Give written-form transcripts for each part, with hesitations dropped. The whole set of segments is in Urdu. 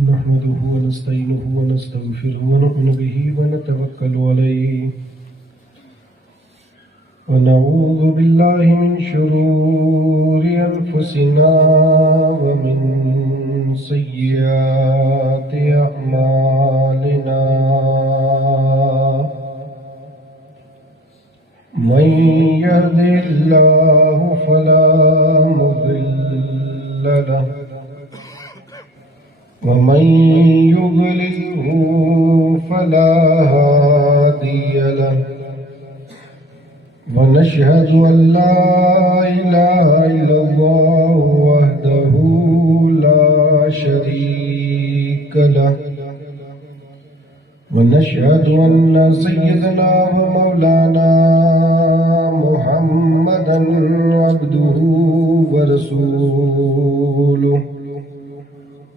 نحمده ونستعينه ونستغفره ونؤمن به ونتوكل عليه ونعوذ بالله من شرور أنفسنا ومن سيئات أعمالنا من يهده الله فلا مضل له ومن يضلله فلا هادي له ونشهد أن لا إله إلا الله وحده لا شريك له ونشهد أن سيدنا ومولانا محمدا عبده ورسوله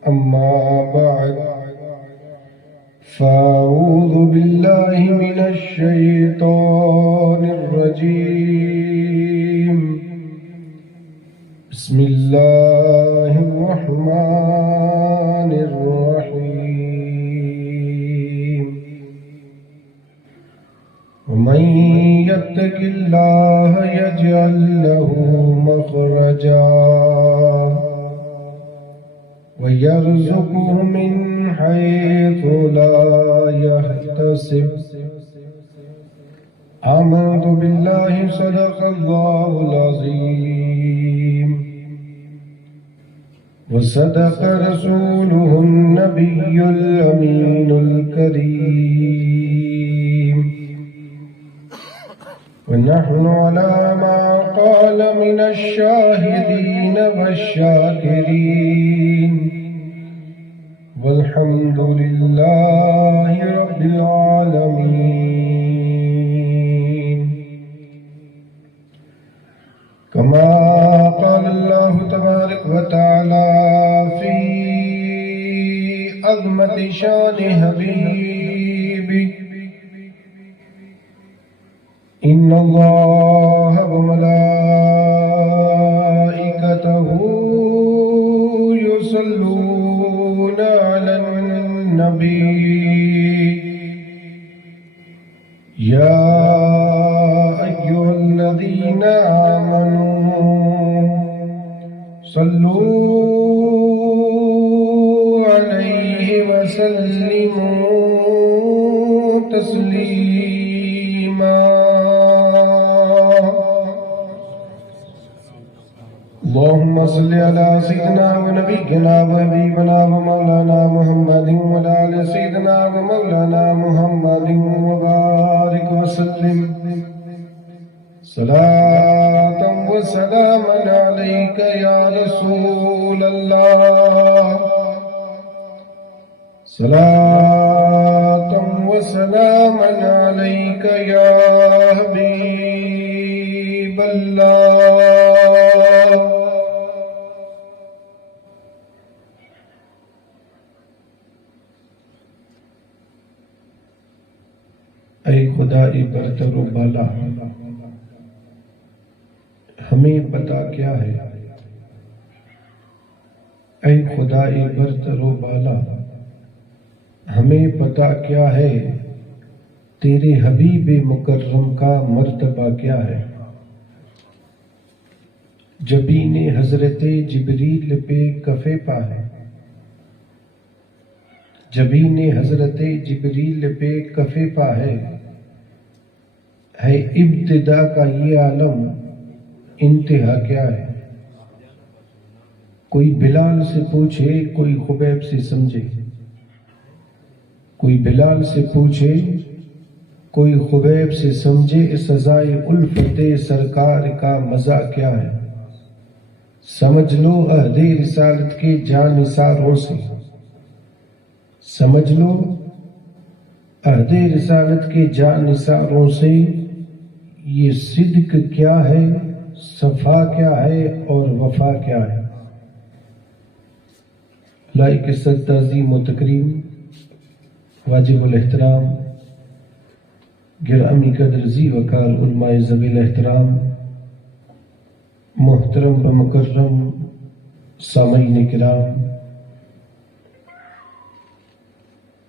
أما بعد فأعوذ بالله من الشيطان الرجيم بسم الله الرحمن الرحيم ومن يتق الله يجعل له مخرجا ويرزقه من حيث لا يحتسب آمنت بالله صدق الله العظيم وصدق رسوله النبي الأمين الكريم ونحن على ما قال من الشاهدين والشاكرين والحمد لله رب العالمين كما قال الله تبارك وتعالى في عظمة شان حبيبه إن الله وملائكته يصلون على النبي يا أيها الذين آمنوا صلوا عليه وسلموا تسليما اللهم صل على سيدنا ونبينا وحبيبنا ومولانا محمد وعلى آل سيدنا ومولانا محمد وبارك وسلم صلاة وسلاما عليك يا رسول الله صلاة وسلاما عليك يا حبيب الله اے خدائی برتر و بالا ہمیں پتا کیا ہے اے خدائی برتر و بالا ہمیں پتا کیا ہے تیرے حبیب مکرم کا مرتبہ کیا ہے جبین حضرت جبریل پہ کفے پا ہے جبین حضرت جبریل پہ کفے پا ہے ابتدا کا یہ عالم انتہا کیا ہے کوئی بلال سے پوچھے کوئی خبیب سے سمجھے کوئی بلال سے پوچھے کوئی خبیب سے سمجھے سزائے الفت سرکار کا مزہ کیا ہے سمجھ لو عہد رسالت کے جانثاروں سے سمجھ لو عہد رسالت کے جانثاروں سے یہ صدق کیا ہے صفا کیا ہے اور وفا کیا ہے لائق صد تعظیم و تکریم واجب الاحترام گرامی قدر ذی وقار علماء ذوی الاحترام محترم و مکرم سامعین کرام،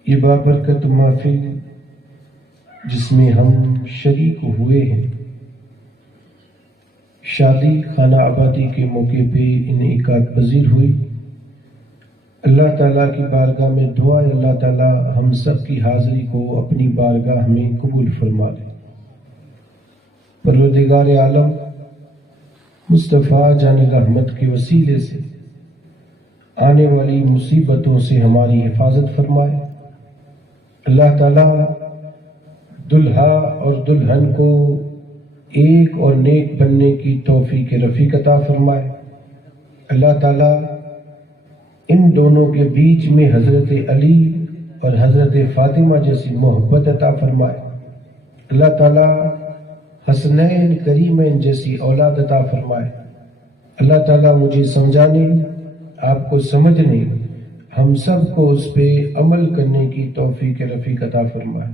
یہ بابرکت محفل جس میں ہم شریک ہوئے ہیں، شادی خانہ آبادی کے موقع پہ انعقاد پذیر ہوئی۔ اللہ تعالیٰ کی بارگاہ میں دعا ہے اللہ تعالیٰ ہم سب کی حاضری کو اپنی بارگاہ میں قبول فرما لے۔ پروردگار عالم مصطفیٰ جان رحمت کے وسیلے سے آنے والی مصیبتوں سے ہماری حفاظت فرمائے۔ اللہ تعالیٰ دلہا اور دلہن کو ایک اور نیک بننے کی توفیق رفیق عطا فرمائے۔ اللہ تعالیٰ ان دونوں کے بیچ میں حضرت علی اور حضرت فاطمہ جیسی محبت عطا فرمائے۔ اللہ تعالیٰ حسنین کریمین جیسی اولاد عطا فرمائے۔ اللہ تعالیٰ مجھے سمجھانے، آپ کو سمجھنے، ہم سب کو اس پہ عمل کرنے کی توفیق رفیق عطا فرمائے۔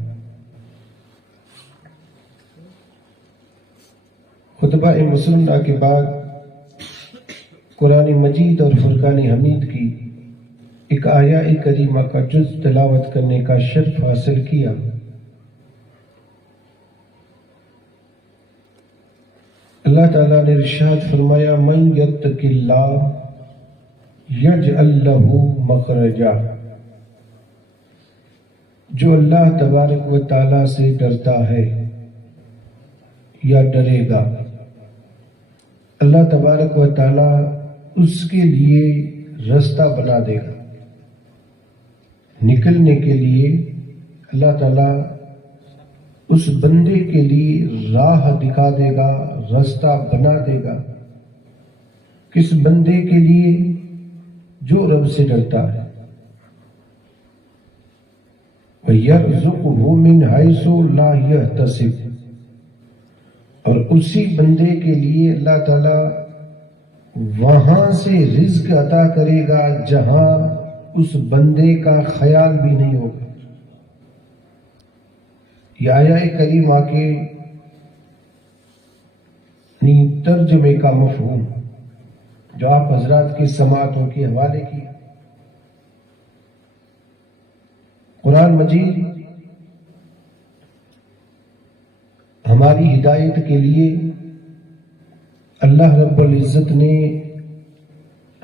خطبہ مسنہ کے بعد قرآن مجید اور فرقان حمید کی ایک آیہ کریمہ کا جز تلاوت کرنے کا شرف حاصل کیا۔ اللہ تعالیٰ نے ارشاد فرمایا من یتق اللہ یجعل لہ مخرجا، جو اللہ تبارک و تعالیٰ سے ڈرتا ہے یا ڈرے گا، اللہ تبارک و تعالیٰ اس کے لیے راستہ بنا دے گا۔ نکلنے کے لیے اللہ تعالیٰ اس بندے کے لیے راہ دکھا دے گا، راستہ بنا دے گا۔ کس بندے کے لیے؟ جو رب سے ڈرتا ہے۔ وَيَرْزُقْهُ مِنْ حَيْثُ لَا يَحْتَسِبُ، اور اسی بندے کے لیے اللہ تعالیٰ وہاں سے رزق عطا کرے گا جہاں اس بندے کا خیال بھی نہیں ہوگا۔ یہ آیہ کریمہ کے ترجمے کا مفہوم جو آپ حضرات کی سماعتوں کے حوالے کیا۔ قرآن مجید ہماری ہدایت کے لیے اللہ رب العزت نے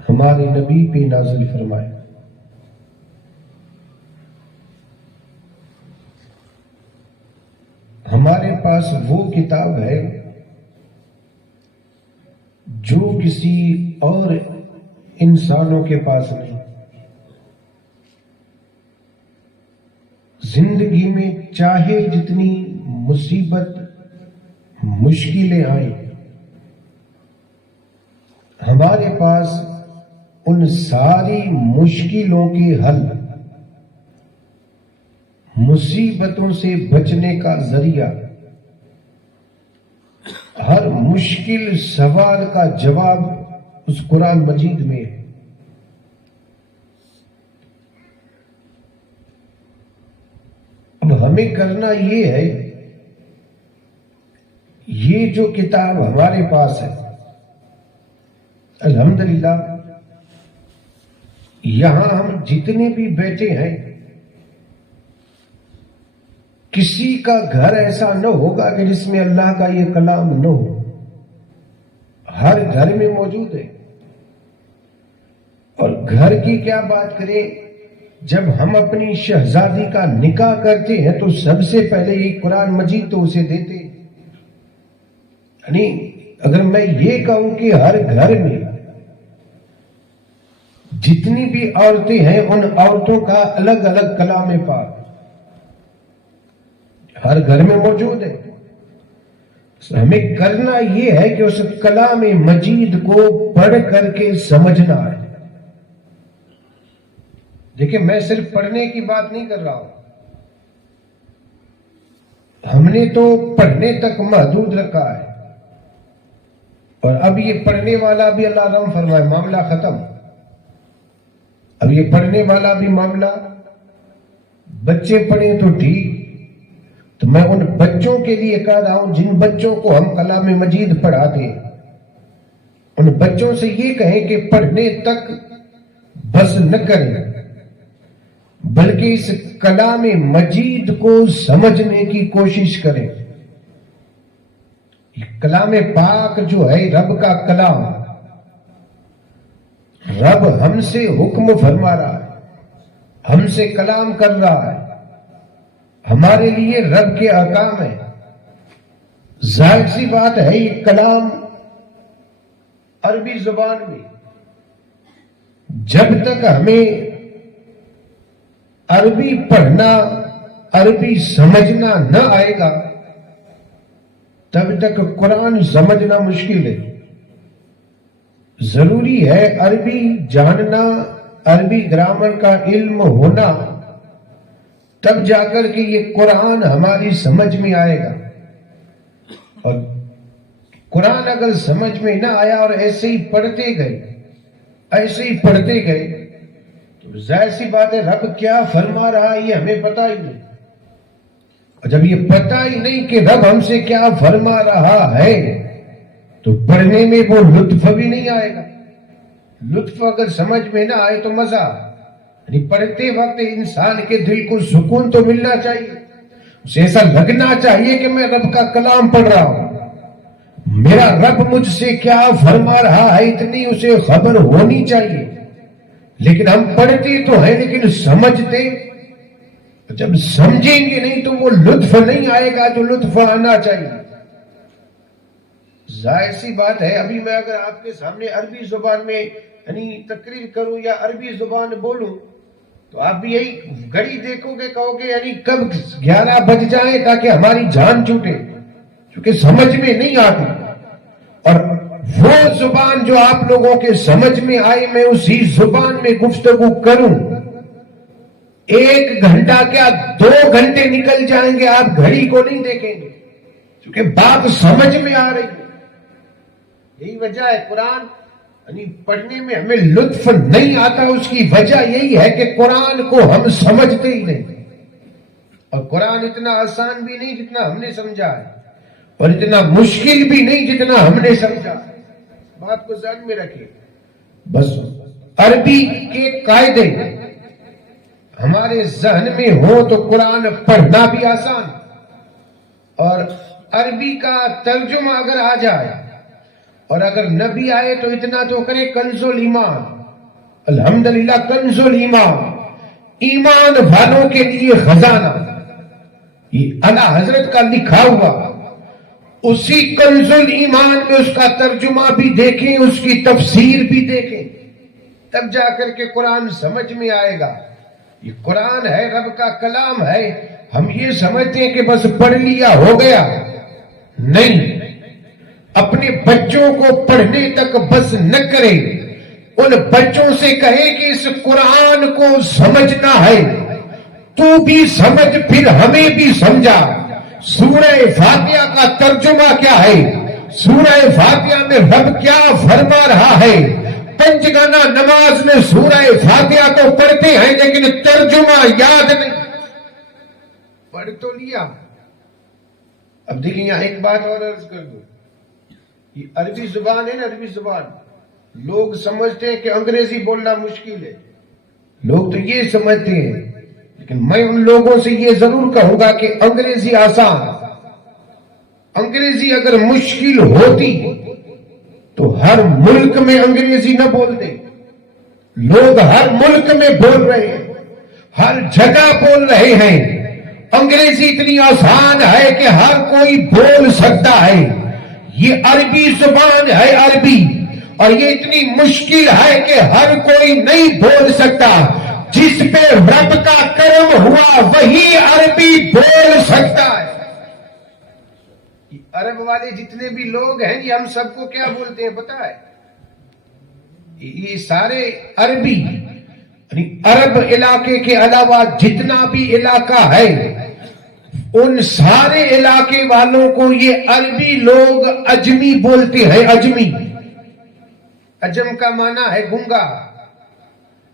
ہمارے نبی پہ نازل فرمایا۔ ہمارے پاس وہ کتاب ہے جو کسی اور انسانوں کے پاس نہیں۔ زندگی میں چاہے جتنی مصیبت مشکلیں آئیں، ہمارے پاس ان ساری مشکلوں کے حل، مصیبتوں سے بچنے کا ذریعہ، ہر مشکل سوال کا جواب اس قرآن مجید میں ہے۔ اب ہمیں کرنا یہ ہے، یہ جو کتاب ہمارے پاس ہے الحمدللہ، یہاں ہم جتنے بھی بیٹھے ہیں، کسی کا گھر ایسا نہ ہوگا کہ جس میں اللہ کا یہ کلام نہ ہو۔ ہر گھر میں موجود ہے۔ اور گھر کی کیا بات کریں، جب ہم اپنی شہزادی کا نکاح کرتے ہیں تو سب سے پہلے یہ قرآن مجید تو اسے دیتے۔ یعنی اگر میں یہ کہوں کہ ہر گھر میں جتنی بھی عورتیں ہیں ان عورتوں کا الگ الگ کلام پاک ہر گھر میں موجود ہے۔ ہمیں کرنا یہ ہے کہ اس کلام مجید کو پڑھ کر کے سمجھنا ہے۔ دیکھیں میں صرف پڑھنے کی بات نہیں کر رہا ہوں، ہم نے تو پڑھنے تک محدود رکھا ہے، اور اب یہ پڑھنے والا بھی اللہ رحم فرمائے معاملہ ختم۔ اب یہ پڑھنے والا بھی معاملہ، بچے پڑھیں تو ٹھیک، تو میں ان بچوں کے لیے کہہ رہا ہوں جن بچوں کو ہم کلام مجید پڑھاتے ہیں، ان بچوں سے یہ کہیں کہ پڑھنے تک بس نہ کریں، بلکہ اس کلام مجید کو سمجھنے کی کوشش کریں. کلام پاک جو ہے رب کا کلام، رب ہم سے حکم فرما رہا ہے، ہم سے کلام کر رہا ہے، ہمارے لیے رب کے احکام ہے. ظاہر سی بات ہے یہ کلام عربی زبان میں، جب تک ہمیں عربی پڑھنا، عربی سمجھنا نہ آئے گا تب تک قرآن سمجھنا مشکل ہے. ضروری ہے عربی جاننا، عربی گرامر کا علم ہونا، تب جا کر کے یہ قرآن ہماری سمجھ میں آئے گا. اور قرآن اگر سمجھ میں نہ آیا اور ایسے ہی پڑھتے گئے تو ظاہر سی بات ہے رب کیا فرما رہا ہے یہ ہمیں پتہ ہی نہیں. اور جب یہ پتہ ہی نہیں کہ رب ہم سے کیا فرما رہا ہے تو پڑھنے میں وہ لطف بھی نہیں آئے گا. لطف اگر سمجھ میں نہ آئے تو مزہ، یعنی پڑھتے وقت انسان کے دل کو سکون تو ملنا چاہیے، اسے ایسا لگنا چاہیے کہ میں رب کا کلام پڑھ رہا ہوں، میرا رب مجھ سے کیا فرما رہا ہے اتنی اسے خبر ہونی چاہیے. لیکن ہم پڑھتے تو ہیں لیکن سمجھتے، جب سمجھیں گے نہیں تو وہ لطف نہیں آئے گا جو لطف آنا چاہیے. ظاہر سی بات ہے ابھی میں اگر آپ کے سامنے عربی زبان میں یعنی تقریر کروں یا عربی زبان بولوں تو آپ بھی یہی گھڑی دیکھو گے، کہو گے یعنی کب 11 بج جائیں تاکہ ہماری جان چھوٹے، کیونکہ سمجھ میں نہیں آتی. اور وہ زبان جو آپ لوگوں کے سمجھ میں آئے میں اسی زبان میں گفتگو کروں، 1 گھنٹہ کیا 2 گھنٹے نکل جائیں گے آپ گھڑی کو نہیں دیکھیں گے، کیونکہ بات سمجھ میں آ رہی ہے. یہی وجہ ہے قرآن یعنی پڑھنے میں ہمیں لطف نہیں آتا، اس کی وجہ یہی ہے کہ قرآن کو ہم سمجھتے ہی نہیں. اور قرآن اتنا آسان بھی نہیں جتنا ہم نے سمجھا ہے، اور اتنا مشکل بھی نہیں جتنا ہم نے سمجھا. بات کو ذہن میں رکھیں. بس عربی کے قاعدے ہمارے ذہن میں ہو تو قرآن پڑھنا بھی آسان، اور عربی کا ترجمہ اگر آ جائے اور اگر نہ بھی آئے تو اتنا تو کرے کنز الایمان. الحمدللہ کنز الایمان، ایمان والوں کے لیے خزانہ، یہ اعلیٰ حضرت کا لکھا ہوا. اسی کنز الایمان میں اس کا ترجمہ بھی دیکھیں، اس کی تفسیر بھی دیکھیں، تب جا کر کے قرآن سمجھ میں آئے گا. یہ قرآن ہے، رب کا کلام ہے. ہم یہ سمجھتے ہیں کہ بس پڑھ لیا ہو گیا، نہیں. اپنے بچوں کو پڑھنے تک بس نہ کرے، ان بچوں سے کہے کہ اس قرآن کو سمجھنا ہے، تو بھی سمجھ پھر ہمیں بھی سمجھا. سورہ فاتحہ کا ترجمہ کیا ہے، سورہ فاتحہ میں رب کیا فرما رہا ہے. 5 گانا نماز میں سورہ فاتحہ کو پڑھتے ہیں لیکن ترجمہ یاد نہیں. پڑھ تو لیا. اب دیکھیں یہاں ایک بات اور عرض کر دوں، یہ عربی زبان ہے نا، عربی زبان لوگ سمجھتے ہیں کہ انگریزی بولنا مشکل ہے، لوگ تو یہ سمجھتے ہیں. لیکن میں ان لوگوں سے یہ ضرور کہوں گا کہ انگریزی آسان. انگریزی اگر مشکل ہوتی تو ہر ملک میں انگریزی نہ بولتے. لوگ ہر ملک میں بول رہے ہیں، ہر جگہ بول رہے ہیں. انگریزی اتنی آسان ہے کہ ہر کوئی بول سکتا ہے. یہ عربی زبان ہے، عربی، اور یہ اتنی مشکل ہے کہ ہر کوئی نہیں بول سکتا. جس پہ رب کا کرم ہوا وہی عربی بول سکتا ہے. عرب والے جتنے بھی لوگ ہیں یہ ہم سب کو کیا بولتے ہیں پتہ ہے؟ یہ سارے عربی، یعنی عرب علاقے کے علاوہ جتنا بھی علاقہ ہے ان سارے علاقے والوں کو یہ عربی لوگ اجمی بولتے ہیں. اجمی، اجم کا معنی ہے گنگا،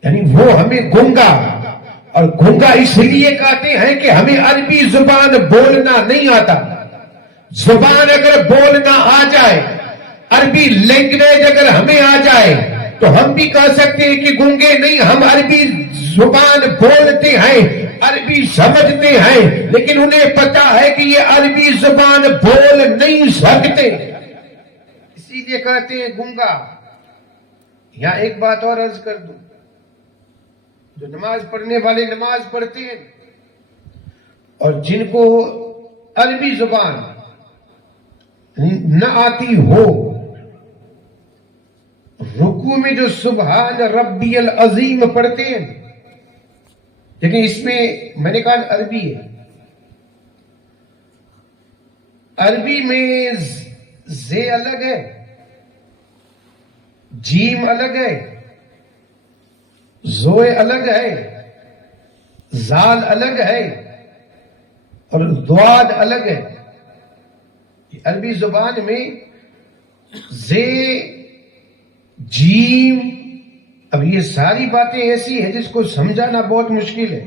یعنی وہ ہمیں گنگا، اور گنگا اس لیے کہتے ہیں کہ ہمیں عربی زبان بولنا نہیں آتا. زبان اگر بولنا آ جائے، عربی لینگویج اگر ہمیں آ جائے تو ہم بھی کہہ سکتے ہیں کہ گنگے نہیں، ہم عربی زبان بولتے ہیں، عربی سمجھتے ہیں، لیکن انہیں پتا ہے کہ یہ عربی زبان بول نہیں سکتے، اسی لیے کہتے ہیں گنگا۔ یہاں ایک بات اور عرض کر دوں، جو نماز پڑھنے والے نماز پڑھتے ہیں اور جن کو عربی زبان نہ آتی ہو، رکوع میں جو سبحان ربی العظیم پڑھتے ہیں، لیکن اس میں میں نے کہا عربی ہے، عربی میں زے الگ ہے، جیم الگ ہے، زوئے الگ ہے، زال الگ ہے اور ضاد الگ ہے۔ عربی زبان میں زے، جیم، اب یہ ساری باتیں ایسی ہیں جس کو سمجھانا بہت مشکل ہے۔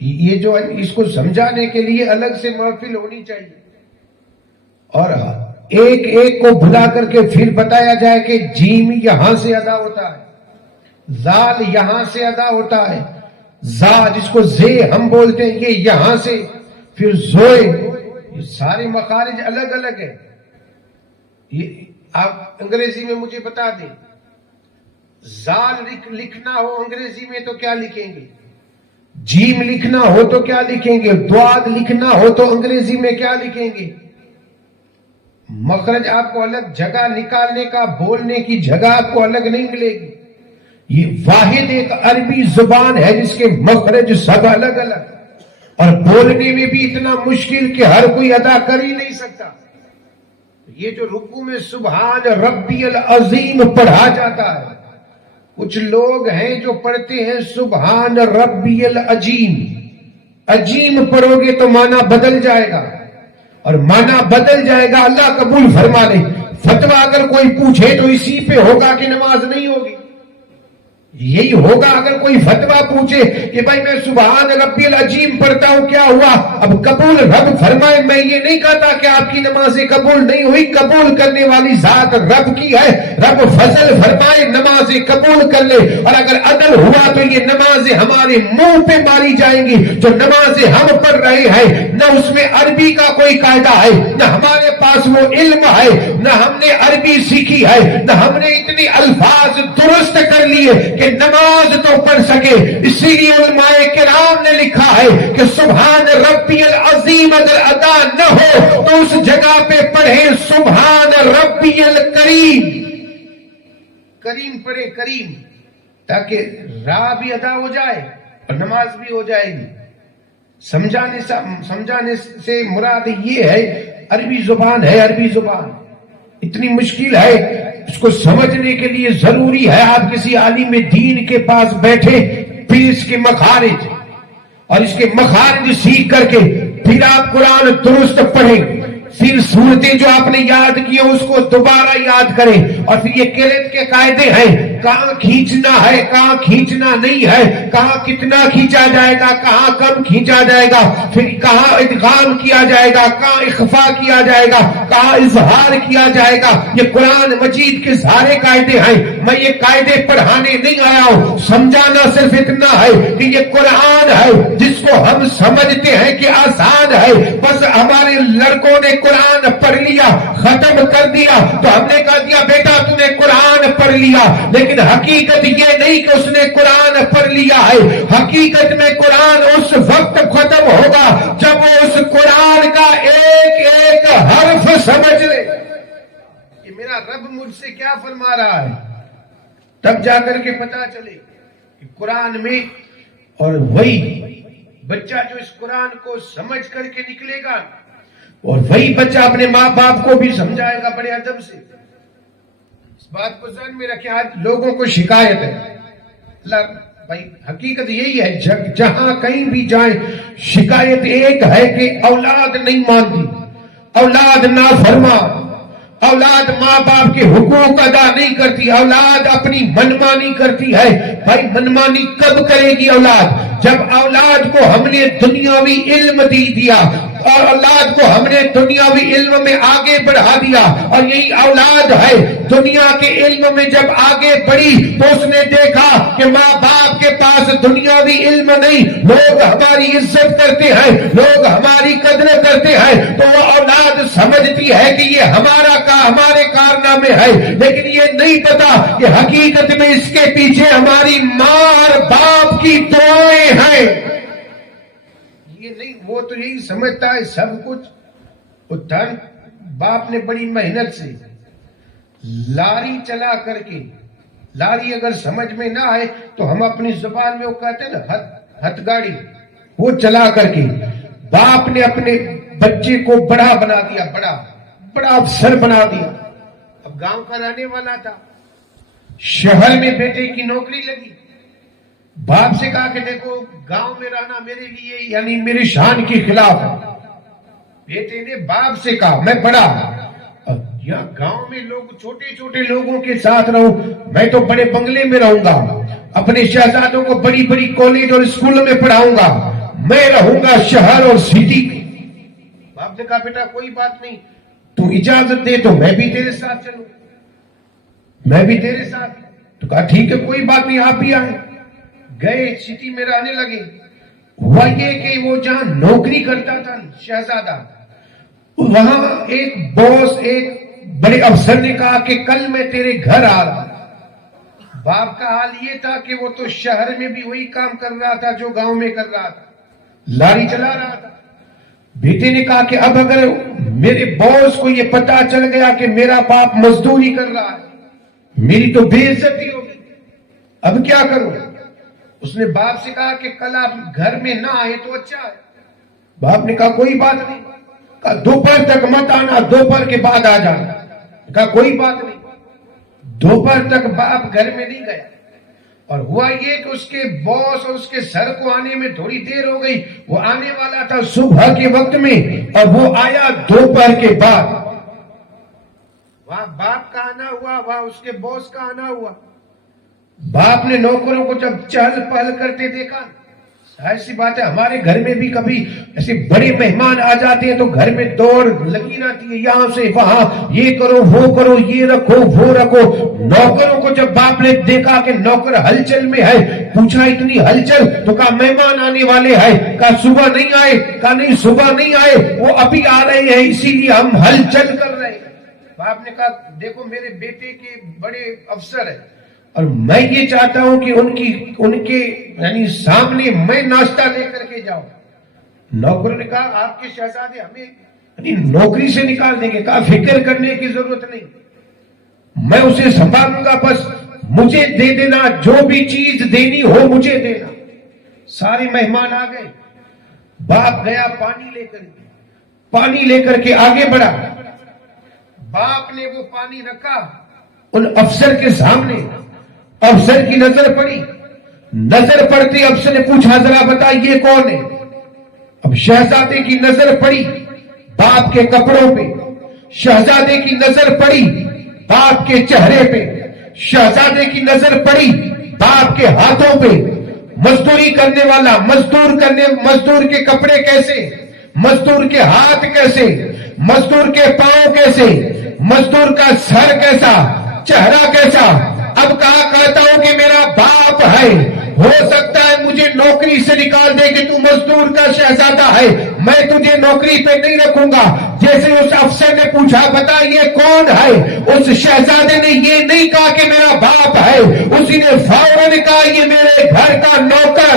یہ جو اس کو سمجھانے کے لیے الگ سے محفل ہونی چاہیے اور ایک ایک کو بلا کر کے پھر بتایا جائے کہ جیم یہاں سے ادا ہوتا ہے، زال یہاں سے ادا ہوتا ہے، زا جس کو زے ہم بولتے ہیں یہ یہاں سے، پھر زوئے، یہ سارے مخارج الگ الگ ہیں۔ یہ آپ انگریزی میں مجھے بتا دیں، زال لکھنا ہو انگریزی میں تو کیا لکھیں گے؟ جیم لکھنا ہو تو کیا لکھیں گے؟ ضاد لکھنا ہو تو انگریزی میں کیا لکھیں گے؟ مخرج آپ کو الگ جگہ نکالنے کا، بولنے کی جگہ آپ کو الگ نہیں ملے گی۔ یہ واحد ایک عربی زبان ہے جس کے مخرج سب الگ الگ، اور بولنے میں بھی اتنا مشکل کہ ہر کوئی ادا کر ہی نہیں سکتا۔ یہ جو رکوع میں سبحان ربی العظیم پڑھا جاتا ہے، کچھ لوگ ہیں جو پڑھتے ہیں سبحان ربی العظیم، عظیم پڑھو گے تو معنی بدل جائے گا، اور معنی بدل جائے گا، اللہ قبول فرما لے۔ فتویٰ اگر کوئی پوچھے تو اسی پہ ہوگا کہ نماز نہیں ہوگی، یہی ہوگا۔ اگر کوئی فتویٰ پوچھے کہ بھائی میں سبحان ربی العظیم پڑھتا ہوں کیا ہوا؟ اب قبول رب فرمائے، میں یہ نہیں کہتا کہ آپ کی نمازیں قبول نہیں ہوئی، قبول کرنے والی ذات رب کی ہے، رب فضل فرمائے نمازیں قبول کر لے، اور اگر عدل ہوا تو یہ نمازیں ہمارے منہ پہ ماری جائیں گی۔ جو نمازیں ہم پڑھ رہے ہیں نہ اس میں عربی کا کوئی قاعدہ ہے، نہ ہمارے پاس وہ علم ہے، نہ ہم نے عربی سیکھی ہے، نہ ہم نے اتنے الفاظ درست کر لیے کہ نماز تو پڑھ سکے۔ اسی لیے علماء کرام نے لکھا ہے کہ سبحان ربی العظیم اگر ادا نہ ہو تو اس جگہ پہ پڑھیں سبحان ربی الکریم، کریم پڑھیں، کریم، تاکہ راہ بھی ادا ہو جائے اور نماز بھی ہو جائے گی۔ سمجھانے سے مراد یہ ہے عربی زبان ہے، عربی زبان اتنی مشکل ہے، اس کو سمجھنے کے لیے ضروری ہے آپ کسی عالم دین کے پاس بیٹھے، پھر اس کے مخارج اور اس کے مخارج سیکھ کر کے پھر آپ قرآن درست پڑھیں، پھر صورتیں جو آپ نے یاد کی اس کو دوبارہ یاد کریں، اور پھر یہ قرأت کے قاعدے ہیں، کہاں کھینچنا ہے، کہاں کھینچنا نہیں ہے، کہاں کتنا کھینچا جائے گا، کہاں کم کھینچا جائے گا، پھر کہاں ادغام کیا جائے گا، کہاں اخفاء کیا جائے گا، کہاں اظہار کیا جائے گا۔ یہ قرآن مجید کے سارے قاعدے ہیں۔ میں یہ قاعدے پڑھانے نہیں آیا ہوں، سمجھانا صرف اتنا ہے کہ یہ قرآن ہے جس کو ہم سمجھتے ہیں کہ آسان ہے، بس ہمارے لڑکوں نے قرآن پڑھ لیا، ختم کر دیا، تو ہم نے کہا دیا بیٹا تو نے قرآن پڑھ لیا، لیکن حقیقت یہ نہیں کہ اس نے قرآن پڑھ لیا ہے۔ حقیقت میں قرآن اس وقت ختم ہوگا جب وہ اس قرآن کا ایک ایک حرف سمجھ لے کہ میرا رب مجھ سے کیا فرما رہا ہے، تب جا کر کے پتا چلے کہ قرآن میں۔ اور وہی بچہ جو اس قرآن کو سمجھ کر کے نکلے گا، اور وہی بچہ اپنے ماں باپ کو بھی سمجھائے گا بڑے ادب سے۔ اس بات کو ذہن میں رکھیں، آج لوگوں کو شکایت ہے، اللہ بھائی حقیقت یہی ہے، جہاں کہیں بھی جائیں شکایت ایک ہے کہ اولاد نہیں مانتی، اولاد نافرما، اولاد ماں باپ کے حقوق ادا نہیں کرتی، اولاد اپنی منمانی کرتی ہے۔ بھائی منمانی کب کرے گی اولاد؟ جب اولاد کو ہم نے دنیاوی علم دیا اور اولاد کو ہم نے دنیاوی علم میں آگے بڑھا دیا، اور یہی اولاد ہے دنیا کے علم میں جب آگے بڑھی تو اس نے دیکھا کہ ماں باپ کے پاس دنیاوی علم نہیں، لوگ ہماری عزت کرتے ہیں، لوگ ہماری قدر کرتے ہیں، تو وہ اولاد سمجھتی ہے کہ یہ ہمارے کارنامے ہے، لیکن یہ نہیں پتا کہ حقیقت میں اس کے پیچھے ہماری ماں اور باپ کی دعائیں ہیں۔ یہ نہیں، وہ تو یہی سمجھتا ہے سب کچھ، وہ دھن باپ نے بڑی محنت سے لاری چلا کر کے، لاری اگر سمجھ میں نہ آئے تو ہم اپنی زبان میں وہ کہتے ہیں نا ہتھ گاڑی، وہ چلا کر کے باپ نے اپنے بچے کو بڑا بنا دیا، بڑا افسر بنا دیا۔ اب گاؤں کا رہنے والا تھا، شہر میں بیٹے کی نوکری لگی، باپ سے کہا کہ دیکھو گاؤں میں رہنا میرے لیے یعنی میری شان کے خلاف ہے۔ بیٹے نے باپ سے کہا میں بڑا، یا گاؤں میں لوگ چھوٹے لوگوں کے ساتھ رہوں، میں تو بڑے بنگلے میں رہوں گا، اپنے شہزادوں کو بڑی کالج اور اسکول میں پڑھاؤں گا، میں رہوں گا شہر اور سٹی میں۔ باپ نے کہا بیٹا کوئی بات نہیں، تو اجازت دے تو میں بھی تیرے ساتھ چلوں، میں بھی تیرے ساتھ۔ تو کہا ٹھیک ہے کوئی بات نہیں، آپ بھی آئیں۔ گئے سٹی میں رہنے لگے۔ ہوا یہ کہ وہ جہاں نوکری کرتا تھا شہزادہ، وہاں ایک باس، ایک بڑے افسر نے کہا کہ کل میں تیرے گھر آ رہا۔ باپ کا حال یہ تھا کہ وہ تو شہر میں بھی وہی کام کر رہا تھا جو گاؤں میں کر رہا تھا، لاری چلا رہا تھا۔ بیٹے نے کہا کہ اب اگر میرے باس کو یہ پتا چل گیا کہ میرا باپ مزدوری کر رہا ہے، میری تو بے عزتی ہوگی، اب کیا کروں؟ اس نے باپ سے کہا کہ کل آپ گھر میں نہ آئے تو اچھا ہے۔ باپ نے کہا کوئی بات نہیں، کہا دوپہر تک مت آنا، دوپہر کے بعد آ جانا۔ کہا کوئی بات نہیں۔ دوپہر تک باپ گھر میں نہیں گیا، اور ہوا یہ کہ اس کے باس اور اس کے سر کو آنے میں تھوڑی دیر ہو گئی۔ وہ آنے والا تھا صبح کے وقت میں اور وہ آیا دوپہر کے بعد۔ وہاں باپ کا آنا ہوا، وہاں اس کے باس کا آنا ہوا۔ باپ نے نوکروں کو جب چہل پہل کرتے دیکھا، ظاہر سی بات ہے ہمارے گھر میں بھی کبھی ایسے بڑے مہمان آ جاتے ہیں تو گھر میں دوڑ لگی رہتی ہے، یہاں سے وہاں، یہ کرو وہ کرو، یہ رکھو وہ رکھو۔ نوکروں کو جب باپ نے دیکھا کہ نوکر ہلچل میں ہے، پوچھا اتنی ہلچل؟ تو کہا مہمان آنے والے ہیں۔ کہا صبح نہیں آئے؟ کہا نہیں صبح نہیں آئے، وہ ابھی آ رہے ہیں اسی لیے ہم ہلچل کر رہے ہیں۔ باپ نے کہا دیکھو میرے بیٹے کے بڑے افسر ہیں، اور میں یہ چاہتا ہوں کہ ان کے یعنی سامنے میں ناشتہ لے کر کے جاؤں۔ نوکروں نے کہا آپ کے شہزادے ہمیں یعنی نوکری سے نکال دیں گے۔ کہا فکر کرنے کی ضرورت نہیں، میں اسے سنبھالوں گا، بس مجھے دے دینا، جو بھی چیز دینی ہو مجھے دینا۔ سارے مہمان آ گئے، باپ گیا پانی لے کر کے آگے بڑھا۔ باپ نے وہ پانی رکھا ان افسر کے سامنے، افسر کی نظر پڑی، نظر پڑتے افسر نے پوچھا ذرا بتا یہ کون ہے؟ اب شہزادے کی نظر پڑی باپ کے کپڑوں پہ، شہزادے کی نظر پڑی باپ کے چہرے پہ، شہزادے کی نظر پڑی باپ کے ہاتھوں پہ۔ مزدوری کرنے والا مزدور کے کپڑے کیسے، مزدور کے ہاتھ کیسے، مزدور کے پاؤں کیسے، مزدور کا سر کیسا، چہرہ کیسا۔ اب کہتا ہوں کہ میرا باپ ہے، ہو سکتا ہے مجھے نوکری سے نکال دے کہ تو مزدور کا شہزادہ ہے، میں تجھے نوکری پہ نہیں رکھوں گا۔ جیسے اس افسر نے پوچھا بتا یہ کون ہے، اس شہزادے نے یہ نہیں کہا کہ میرا باپ ہے، اسی نے فوراً کہا یہ میرے گھر کا نوکر۔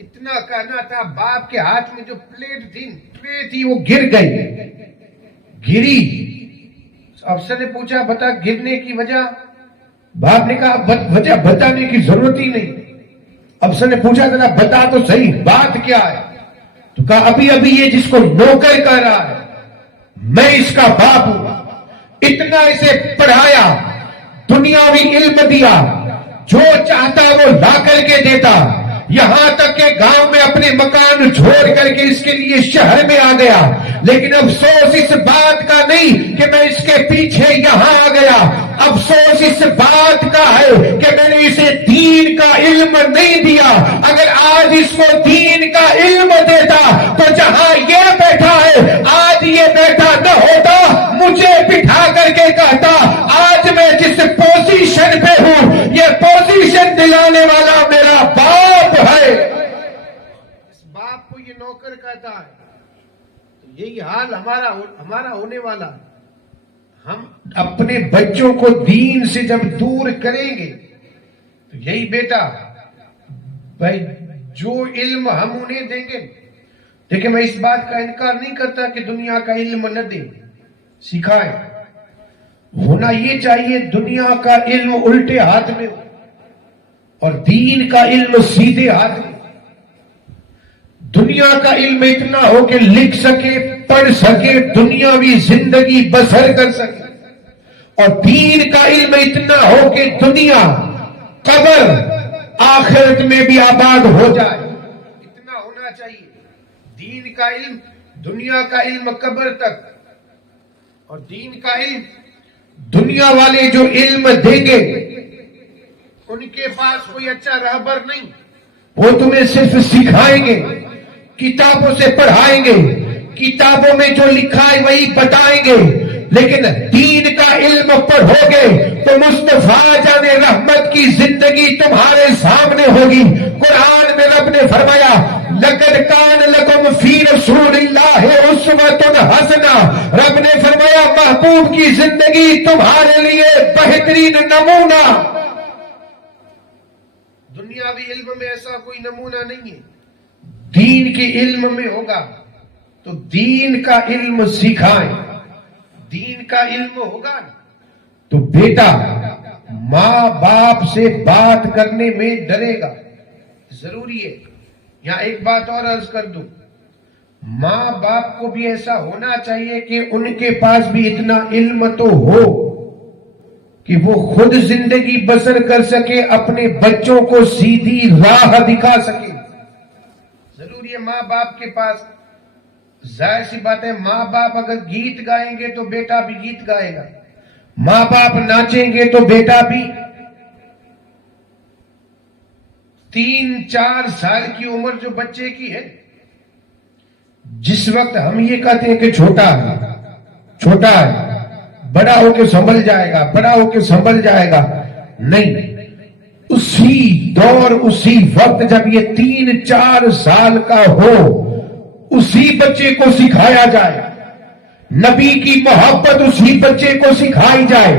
اتنا کہنا تھا، باپ کے ہاتھ میں جو پلیٹ تھی وہ گر گری۔ افسر نے پوچھا بتا گرنے کی وجہ؟ باپ نے کہا وجہ بتانے کی ضرورت ہی نہیں۔ افسر نے پوچھا ذرا بتا تو صحیح بات کیا ہے؟ تو کہا ابھی یہ جس کو نوکر کہہ رہا ہے میں اس کا باپ ہوں، اتنا اسے پڑھایا، دنیاوی علم دیا، جو چاہتا وہ لا کر کے دیتا، یہاں تک کہ گاؤں میں اپنے مکان چھوڑ کر کے اس کے لیے شہر میں آ گیا۔ لیکن افسوس اس بات کا نہیں کہ میں اس کے پیچھے یہاں آ گیا، افسوس اس بات کا ہے کہ میں نے اسے دین کا علم نہیں دیا۔ اگر آج اس کو دین کا علم دیتا تو جہاں یہ بیٹھا ہے آج یہ بیٹھا نہ ہوتا، مجھے بٹھا کر کے کہتا آج میں جس پوزیشن پہ ہوں یہ پوزیشن دلانے والا میرا باپ کو یہ نوکر کہتا ہے، تو یہی حال ہمارا ہونے والا ہے۔ ہم اپنے بچوں کو دین سے جب دور کریں گے تو یہی بیٹا بھائی جو علم ہم انہیں دیں گے، دیکھیں میں اس بات کا انکار نہیں کرتا کہ دنیا کا علم نہ دیں، سکھائیں، ہونا یہ چاہیے دنیا کا علم الٹے ہاتھ میں اور دین کا علم سیدھے ہاتھ میں۔ دنیا کا علم اتنا ہو کہ لکھ سکے، پڑھ سکے، دنیاوی زندگی بسر کر سکے، اور دین کا علم اتنا ہو کہ دنیا قبر آخرت میں بھی آباد ہو جائے، اتنا ہونا چاہیے۔ دین کا علم، دنیا کا علم قبر تک، اور دین کا علم دنیا والے جو علم دیں گے ان کے پاس کوئی اچھا رہبر نہیں، وہ تمہیں صرف سکھائیں گے، کتابوں سے پڑھائیں گے، کتابوں میں جو لکھا ہے وہی بتائیں گے، لیکن دین کا علم پڑھو گے تو مصطفیٰ جان رحمت کی زندگی تمہارے سامنے ہوگی۔ قرآن میں رب نے فرمایا لَقَدْ كَانَ لَكُمْ فِي رَسُولِ اللَّهِ أُسْوَةٌ حَسَنَةٌ، رب نے فرمایا محبوب کی زندگی تمہارے لیے بہترین نمونہ۔ دنیاوی علم میں ایسا کوئی نمونہ نہیں ہے، دین کے علم میں ہوگا تو دین کا علم سکھائیں، دین کا علم ہوگا تو بیٹا ماں باپ سے بات کرنے میں ڈرے گا، ضروری ہے۔ یہاں ایک بات اور عرض کر دوں، ماں باپ کو بھی ایسا ہونا چاہیے کہ ان کے پاس بھی اتنا علم تو ہو کہ وہ خود زندگی بسر کر سکے، اپنے بچوں کو سیدھی راہ دکھا سکے، ضروری ہے۔ ماں باپ کے پاس ظاہر سی بات ہے، ماں باپ اگر گیت گائیں گے تو بیٹا بھی گیت گائے گا، ماں باپ ناچیں گے تو بیٹا بھی۔ 3-4 سال کی عمر جو بچے کی ہے، جس وقت ہم یہ کہتے ہیں کہ چھوٹا ہے، بڑا ہو کے سنبھل جائے گا، بڑا ہو کے سنبھل جائے گا، نہیں، اسی دور اسی وقت جب یہ 3-4 سال کا ہو اسی بچے کو سکھایا جائے، نبی کی محبت اسی بچے کو سکھائی جائے،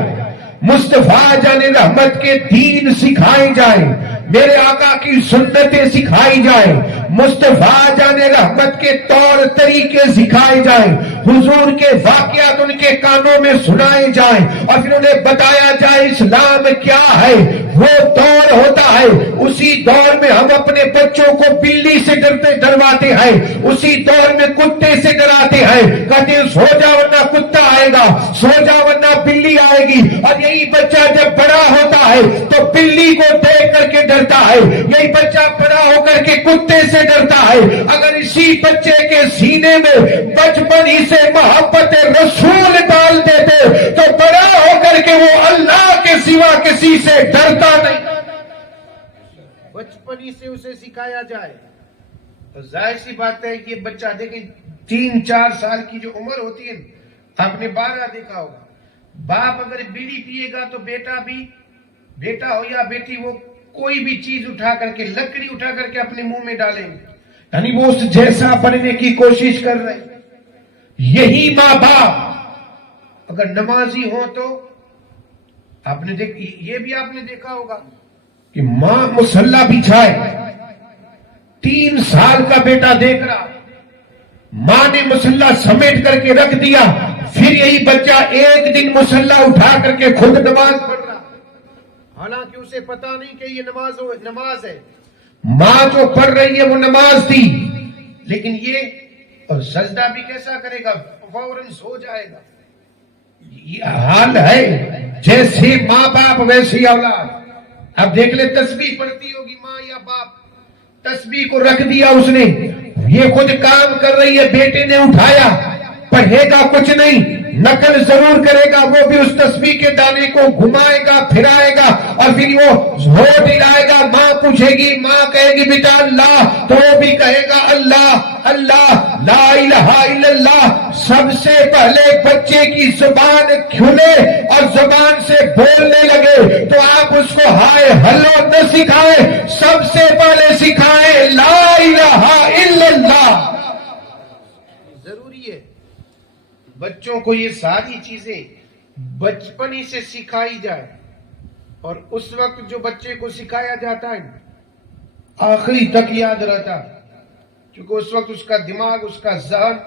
مصطفیٰ جان رحمت کے دین سکھائے جائیں، میرے آقا کی سنتیں سکھائی جائیں، مصطفیٰ جان رحمت کے طور طریقے سکھائے جائیں، حضور کے واقعات ان کے کانوں میں سنائے جائیں، اور پھر انہیں بتایا جائے اسلام کیا ہے۔ وہ دور ہوتا ہے، اسی دور میں ہم اپنے بچوں کو بلی سے ڈرواتے ہیں، اسی دور میں کتے سے ڈراتے ہیں، کہتے ہیں سو جا ورنہ کتا آئے گا، سو جا ورنہ بلی آئے گی، اور یہی بچہ جب بڑا ہوتا ہے تو بلی کو دیکھ کر کے ڈرتا ہے، یہی بچہ بڑا ہو کر کے کتے سے ڈرتا ہے۔ اگر اسی بچے کے سینے میں بچپن ہی سے محبت رسول ڈال دیتے تو بڑا ہو کر کے وہ اللہ کے سوا کسی سے ڈرتا نہیں۔ بچپن ہی سے اسے سکھایا جائے تو ظاہر سی بات ہے کہ یہ بچہ دیکھیں 3-4 سال کی جو عمر ہوتی ہے، آپ نے 12 دیکھا ہوگا، باپ اگر بیڑی پیے گا تو بیٹا ہو یا بیٹی، وہ کوئی بھی چیز اٹھا کر کے، لکڑی اٹھا کر کے اپنے منہ میں ڈالیں گے، یعنی وہ اس جیسا بننے کی کوشش کر رہے ہیں۔ یہی ماں باپ اگر نمازی ہو تو آپ نے یہ بھی آپ نے دیکھا ہوگا کہ ماں مصلی بچھائے، 3 سال کا بیٹا دیکھ رہا، ماں نے مصلی سمیٹ کر کے رکھ دیا، پھر یہی بچہ ایک دن مصلی اٹھا کر کے خود نماز پڑھ رہا، حالانکہ اسے پتا نہیں کہ یہ نماز ہے، ماں جو پڑھ رہی ہے وہ نماز تھی، لیکن یہ اور سجدہ بھی کیسا کرے گا، فوراً سو جائے گا۔ یہ حال ہے، جیسے ماں باپ ویسی اولاد۔ اب دیکھ لے تسبیح پڑھتی ہوگی ماں یا باپ، تسبیح کو رکھ دیا اس نے، یہ خود کام کر رہی ہے، بیٹے نے اٹھایا، پڑھے گا کچھ نہیں، نقل ضرور کرے گا، وہ بھی اس تسبیح کے دانے کو گھمائے گا، پھرائے گا، اور پھر وہ ہونٹ ہلائے گا، ماں پوچھے گی، ماں کہے گی بیٹا اللہ، تو وہ بھی کہے گا اللہ اللہ لا الہ الا اللہ۔ سب سے پہلے بچے کی زبان کھلے اور زبان سے بولنے لگے تو آپ اس کو ہائے ہلو نہ سکھائیں، سب سے پہلے سکھائیں لا الہ الا اللہ بچوں کو یہ ساری چیزیں بچپن ہی سے سکھائی جائے، اور اس وقت جو بچے کو سکھایا جاتا ہے آخری تک یاد رہتا، کیونکہ اس وقت اس کا دماغ، اس کا ذہن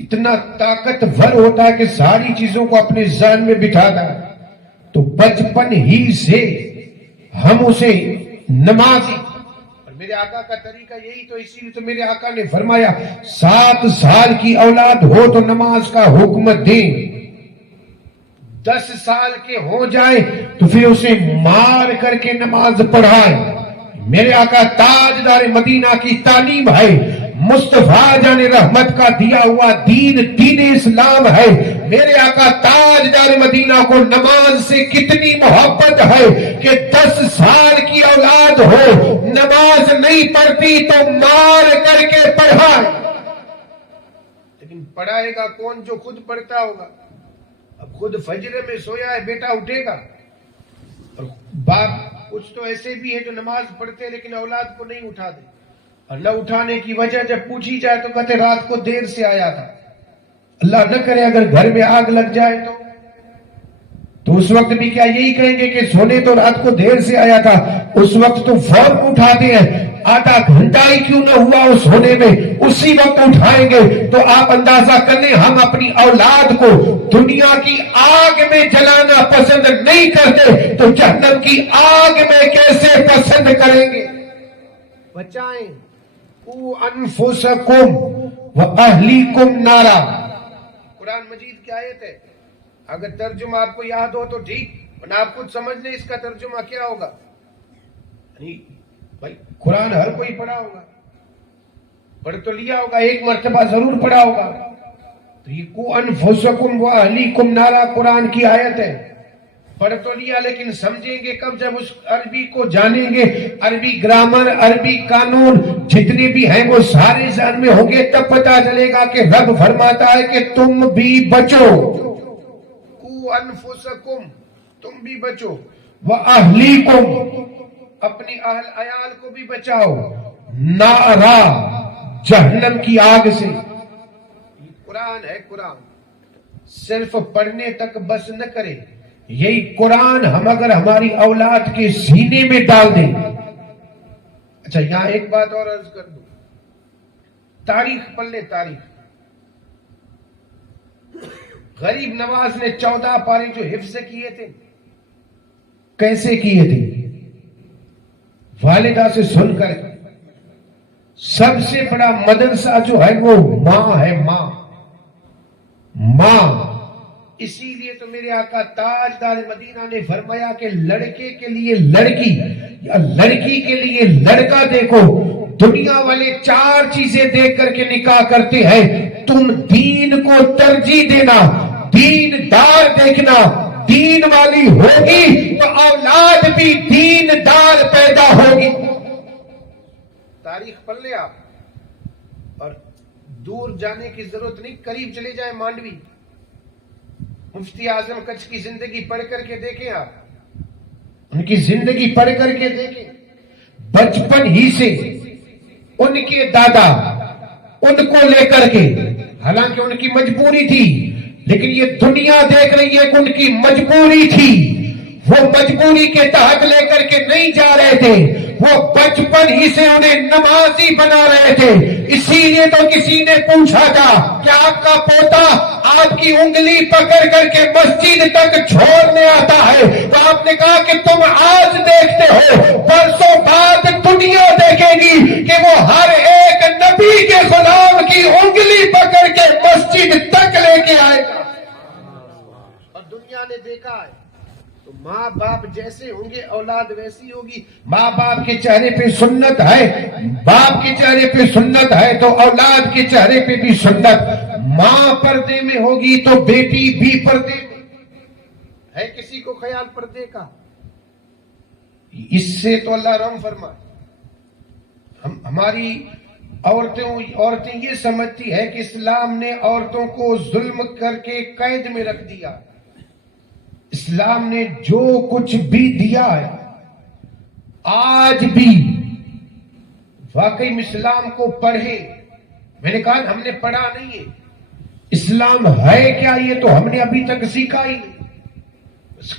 اتنا طاقتور ہوتا ہے کہ ساری چیزوں کو اپنے ذہن میں بٹھاتا ہے. تو بچپن ہی سے ہم اسے نمازی، اور میرے آقا کا طریقہ یہی، تو اسی لیے تو میرے آقا نے فرمایا 7 سال کی اولاد ہو تو نماز کا حکم دیں، 10 سال کے ہو جائے تو پھر اسے مار کر کے نماز پڑھائے. میرے آقا تاجدار مدینہ کی تعلیم ہے، مصطفیٰ جان رحمت کا دیا ہوا دین اسلام ہے. میرے آقا تاجدار مدینہ کو نماز سے کتنی محبت ہے کہ 10 سال کی اولاد ہو نماز نہیں پڑھتی تو مار کر کے پڑھائے. لیکن پڑھائے گا کون؟ جو خود پڑھتا ہوگا. اب خود فجر میں سویا ہے بیٹا اٹھے گا، اور باپ کچھ تو ایسے بھی ہے جو نماز پڑھتے ہیں لیکن اولاد کو نہیں اٹھاتے، اور نہ اٹھانے کی وجہ جب پوچھی جائے تو کہتے رات کو دیر سے آیا تھا. اللہ نہ کرے اگر گھر میں آگ لگ جائے تو اس وقت بھی کیا یہی کہیں گے کہ سونے تو رات کو دیر سے آیا تھا؟ اس وقت تو فوراً اٹھاتے ہیں، آدھا گھنٹہ ہی کیوں نہ ہوا اس ہونے میں اسی وقت اٹھائیں گے. تو آپ اندازہ کر لیں ہم اپنی اولاد کو دنیا کی آگ میں جلانا پسند نہیں کرتے تو جہنم کی آگ میں کیسے پسند کریں گے؟ بچائیں. قو انفسکم واہلیکم نارا، قرآن مجید کی آیت ہے. اگر ترجمہ آپ کو یاد ہو تو ٹھیک، ورنہ آپ خود سمجھ لیں اس کا ترجمہ کیا ہوگا. بھائی قرآن ہر کوئی پڑھا ہوگا، پڑھ تو لیا ہوگا، ایک مرتبہ ضرور پڑھا ہوگا. تو یہ قو انفسکم واہلیکم نارا قرآن کی آیت ہے، پڑھ تو لیا لیکن سمجھیں گے کب؟ جب اس عربی کو جانیں گے، عربی گرامر، عربی قانون جتنے بھی ہیں وہ سارے ذہن میں ہوں گے، تب پتہ چلے گا کہ رب فرماتا ہے کہ تم بھی بچو. قو انفسکم، تم بھی بچو، واہلیکم، اپنی اہل عیال کو بھی بچاؤ، نارا، جہنم کی آگ سے. قرآن ہے. قرآن صرف پڑھنے تک بس نہ کرے، یہی قرآن ہم اگر ہماری اولاد کے سینے میں ڈال دیں. اچھا یہاں ایک بات اور عرض کر دوں، تاریخ پڑھ لیں. تاریخ غریب نواز نے 14 پارے جو حفظ کیے تھے کیسے کیے تھے؟ والدہ سے سن کر. سب سے بڑا مدرسہ جو ہے وہ ماں ہے. ماں. اسی لیے تو میرے آقا تاجدار مدینہ نے فرمایا کہ لڑکے کے لیے لڑکی یا لڑکی کے لیے لڑکا دیکھو. دنیا والے 4 چیزیں دیکھ کر کے نکاح کرتے ہیں، تم دین کو ترجیح دینا، دین دار دیکھنا، دین والی ہوگی تو اولاد بھی دین دار پیدا ہوگی. تاریخ پڑھ لیں آپ، اور دور جانے کی ضرورت نہیں، قریب چلے جائیں. مانڈوی مفتی اعظم کچھ کی زندگی پڑھ کر کے دیکھیں، آپ ان کی زندگی پڑھ کر کے دیکھیں. بچپن ہی سے ان کے دادا ان کو لے کر کے، حالانکہ ان کی مجبوری تھی لیکن یہ دنیا دیکھ رہی ہے کہ ان کی مجبوری تھی، وہ مجبوری کے تحت لے کر کے نہیں جا رہے تھے، وہ بچپن ہی سے انہیں نمازی بنا رہے تھے. اسی لیے تو کسی نے پوچھا تھا کہ آپ کا پوتا آپ کی انگلی پکڑ کر کے مسجد تک چھوڑنے آتا ہے، تو آپ نے کہا کہ تم آج دیکھتے ہو، برسوں بعد دنیا دیکھے گی کہ وہ ہر ایک نبی کے غلام کی انگلی پکڑ کے مسجد تک لے کے آئے گا. اور دنیا نے دیکھا ہے. تو ماں باپ جیسے ہوں گے اولاد ویسی ہوگی. ماں باپ کے چہرے پہ سنت ہے، باپ کے چہرے پہ سنت ہے تو اولاد کے چہرے پہ بھی سنت. ماں پردے میں ہوگی تو بیٹی بھی پردے میں. ہے کسی کو خیال پردے کا؟ اس سے تو اللہ رحم فرمائے. ہماری عورتیں یہ سمجھتی ہے کہ اسلام نے عورتوں کو ظلم کر کے قید میں رکھ دیا. اسلام نے جو کچھ بھی دیا ہے آج بھی واقعی اسلام کو پڑھے. میں نے کہا ہم نے پڑھا نہیں ہے، اسلام ہے کیا یہ تو ہم نے ابھی تک سیکھا ہی نہیں.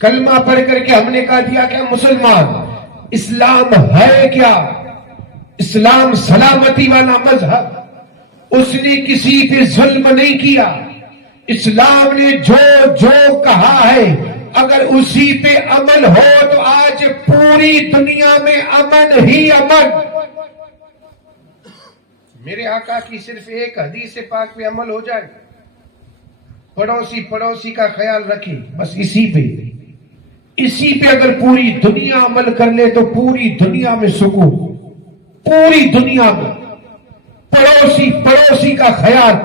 کلمہ پڑھ کر کے ہم نے کہہ دیا کہ مسلمان. اسلام ہے کیا؟ اسلام سلامتی والا مذہب. اس نے کسی پہ ظلم نہیں کیا. اسلام نے جو جو کہا ہے اگر اسی پہ عمل ہو تو آج پوری دنیا میں امن ہی امن. میرے آقا کی صرف ایک حدیث پاک پہ عمل ہو جائے, پڑوسی کا خیال رکھے, بس اسی پہ اگر پوری دنیا عمل کر لے تو پوری دنیا میں سکون. پوری دنیا میں پڑوسی کا خیال.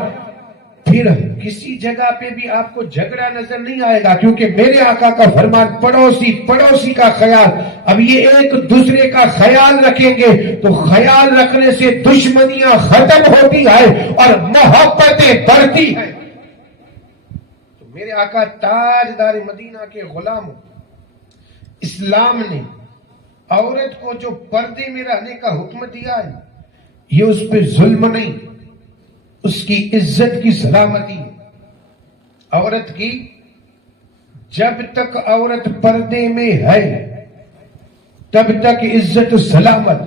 پھر کسی جگہ پہ بھی آپ کو جھگڑا نظر نہیں آئے گا, کیونکہ میرے آقا کا فرمان پڑوسی کا خیال. اب یہ ایک دوسرے کا خیال رکھیں گے تو خیال رکھنے سے دشمنیاں ختم ہوتی ہے اور محبتیں بڑھتی ہیں. تو میرے آقا تاجدار مدینہ کے غلاموں, اسلام نے عورت کو جو پردے میں رہنے کا حکم دیا ہے یہ اس پہ ظلم نہیں, اس کی عزت کی سلامتی ہے. عورت کی جب تک عورت پردے میں ہے تب تک عزت سلامت,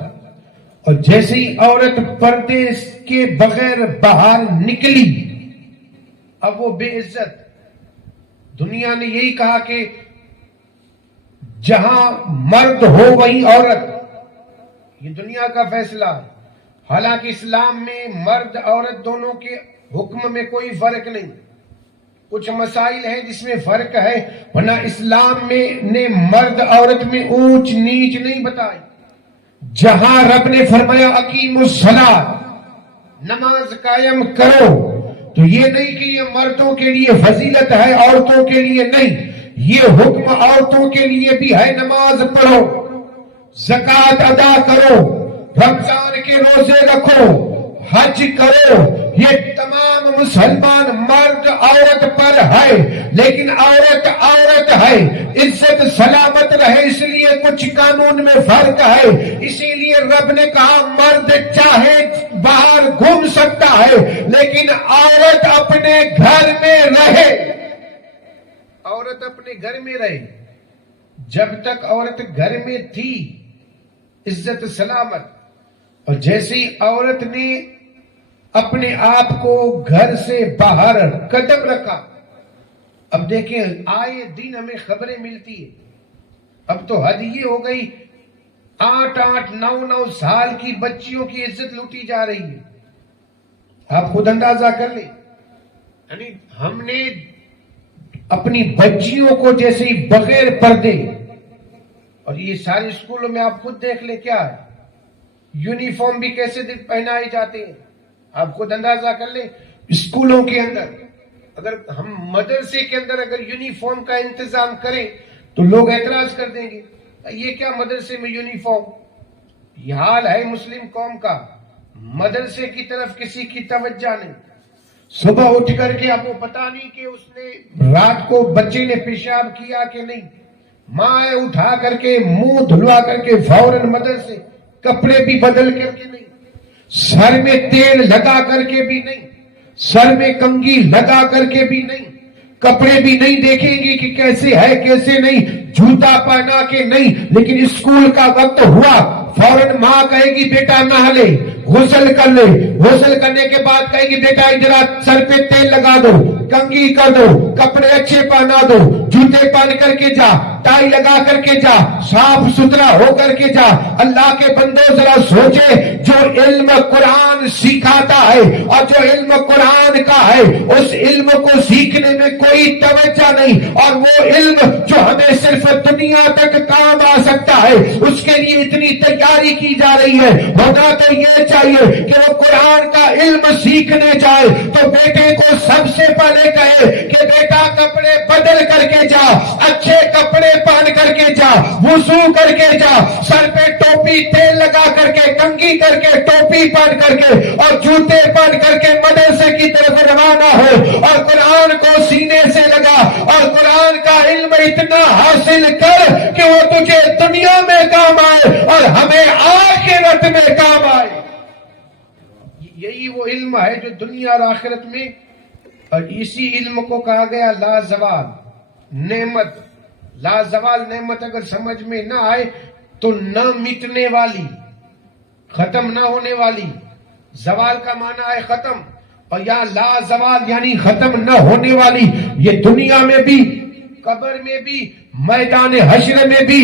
اور جیسے ہی عورت پردے کے بغیر باہر نکلی اب وہ بے عزت. دنیا نے یہی کہا کہ جہاں مرد ہو وہیں عورت, یہ دنیا کا فیصلہ ہے. حالانکہ اسلام میں مرد عورت دونوں کے حکم میں کوئی فرق نہیں. کچھ مسائل ہیں جس میں فرق ہے, ورنہ اسلام میں نے مرد عورت میں اونچ نیچ نہیں بتائی. جہاں رب نے فرمایا اقیموا الصلاۃ, نماز قائم کرو, تو یہ نہیں کہ یہ مردوں کے لیے فضیلت ہے عورتوں کے لیے نہیں. یہ حکم عورتوں کے لیے بھی ہے, نماز پڑھو, زکوٰۃ ادا کرو, رمضان کے روزے رکھو, حج کرو. یہ تمام مسلمان مرد عورت پر ہے, لیکن عورت ہے, عزت سلامت رہے اس لیے کچھ قانون میں فرق ہے. اسی لیے رب نے کہا مرد چاہے باہر گھوم سکتا ہے لیکن عورت اپنے گھر میں رہے. عورت اپنے گھر میں رہے. جب تک عورت گھر میں تھی عزت سلامت, اور جیسے ہی عورت نے اپنے آپ کو گھر سے باہر قدم رکھا, اب دیکھیں آئے دن ہمیں خبریں ملتی ہیں. اب تو حد یہ ہو گئی 8 9 سال کی بچیوں کی عزت لوٹی جا رہی ہے. آپ خود اندازہ کر لیں, یعنی ہم نے اپنی بچیوں کو جیسے ہی بغیر پردے, اور یہ سارے اسکولوں میں آپ خود دیکھ لیں کیا ہے, یونیفارم بھی کیسے پہنائے جاتے ہیں آپ خود اندازہ کر لیں. اسکولوں کے اندر اگر ہم مدرسے کے اندر اگر یونیفارم کا انتظام کریں تو لوگ اعتراض کر دیں گے یہ کیا مدرسے میں یونیفارم. یہ حال ہے مسلم قوم کا, مدرسے کی طرف کسی کی توجہ نہیں. صبح اٹھ کر کے آپ کو پتا نہیں کہ اس نے رات کو بچے نے پیشاب کیا کہ نہیں, ماں اٹھا کر کے منہ دھلوا کر کے فوراً مدرسے, کپڑے بھی بدل کر کے نہیں, سر میں تیل لگا کر کے بھی نہیں, سر میں کنگھی لگا کر کے بھی نہیں, کپڑے بھی نہیں دیکھیں گے کہ کیسے ہے کیسے نہیں, جوتا پہنا کے نہیں. لیکن اسکول کا وقت ہوا فوراً ماں کہے گی بیٹا نہا لے, غسل کر لے, غسل کرنے کے بعد کہے گی بیٹا ادھر سر پہ تیل لگا دو, کنگھی کر دو, کپڑے اچھے پہنا دو, جوتے پہن کر کے جا, ٹائی لگا کر کے جا, صاف ستھرا ہو کر کے جا. اللہ کے بندو ذرا سوچے, جو علم قرآن سکھاتا ہے اور جو علم قرآن کا ہے اس علم کو سیکھنے میں کوئی توجہ نہیں, اور وہ علم جو ہمیں صرف دنیا تک کام آ سکتا ہے اس کے لیے اتنی تیاری کی جا رہی ہے. ہونا تو یہ چاہیے کہ وہ قرآن کا علم سیکھنے جائے تو بیٹے کو سب سے پہلے کہے کہ بیٹا کپڑے بدل کر کے جا, اچھے کپڑے پہن کر کے جا, وضو کر کے جا, سر پہ ٹوپی تیل لگا کر کے, کنگھی کر کے, ٹوپی پہن کر کے اور جوتے پہن کر کے مدرسے کی طرف روانہ ہو, اور قرآن کو سینے سے لگا اور قرآن کا علم اتنا حاصل کر کہ وہ تجھے دنیا میں کام آئے اور ہمیں آخرت میں کام آئے. یہی وہ علم ہے جو دنیا اور آخرت میں اور اسی علم کو کہا گیا لازوال نعمت. لازوال نعمت اگر سمجھ میں نہ آئے تو نہ مٹنے والی، ختم نہ ہونے والی. زوال کا معنی ہے ختم، اور یہاں لازوال یعنی ختم نہ ہونے والی. یہ دنیا میں بھی، قبر میں بھی، میدان حشر میں بھی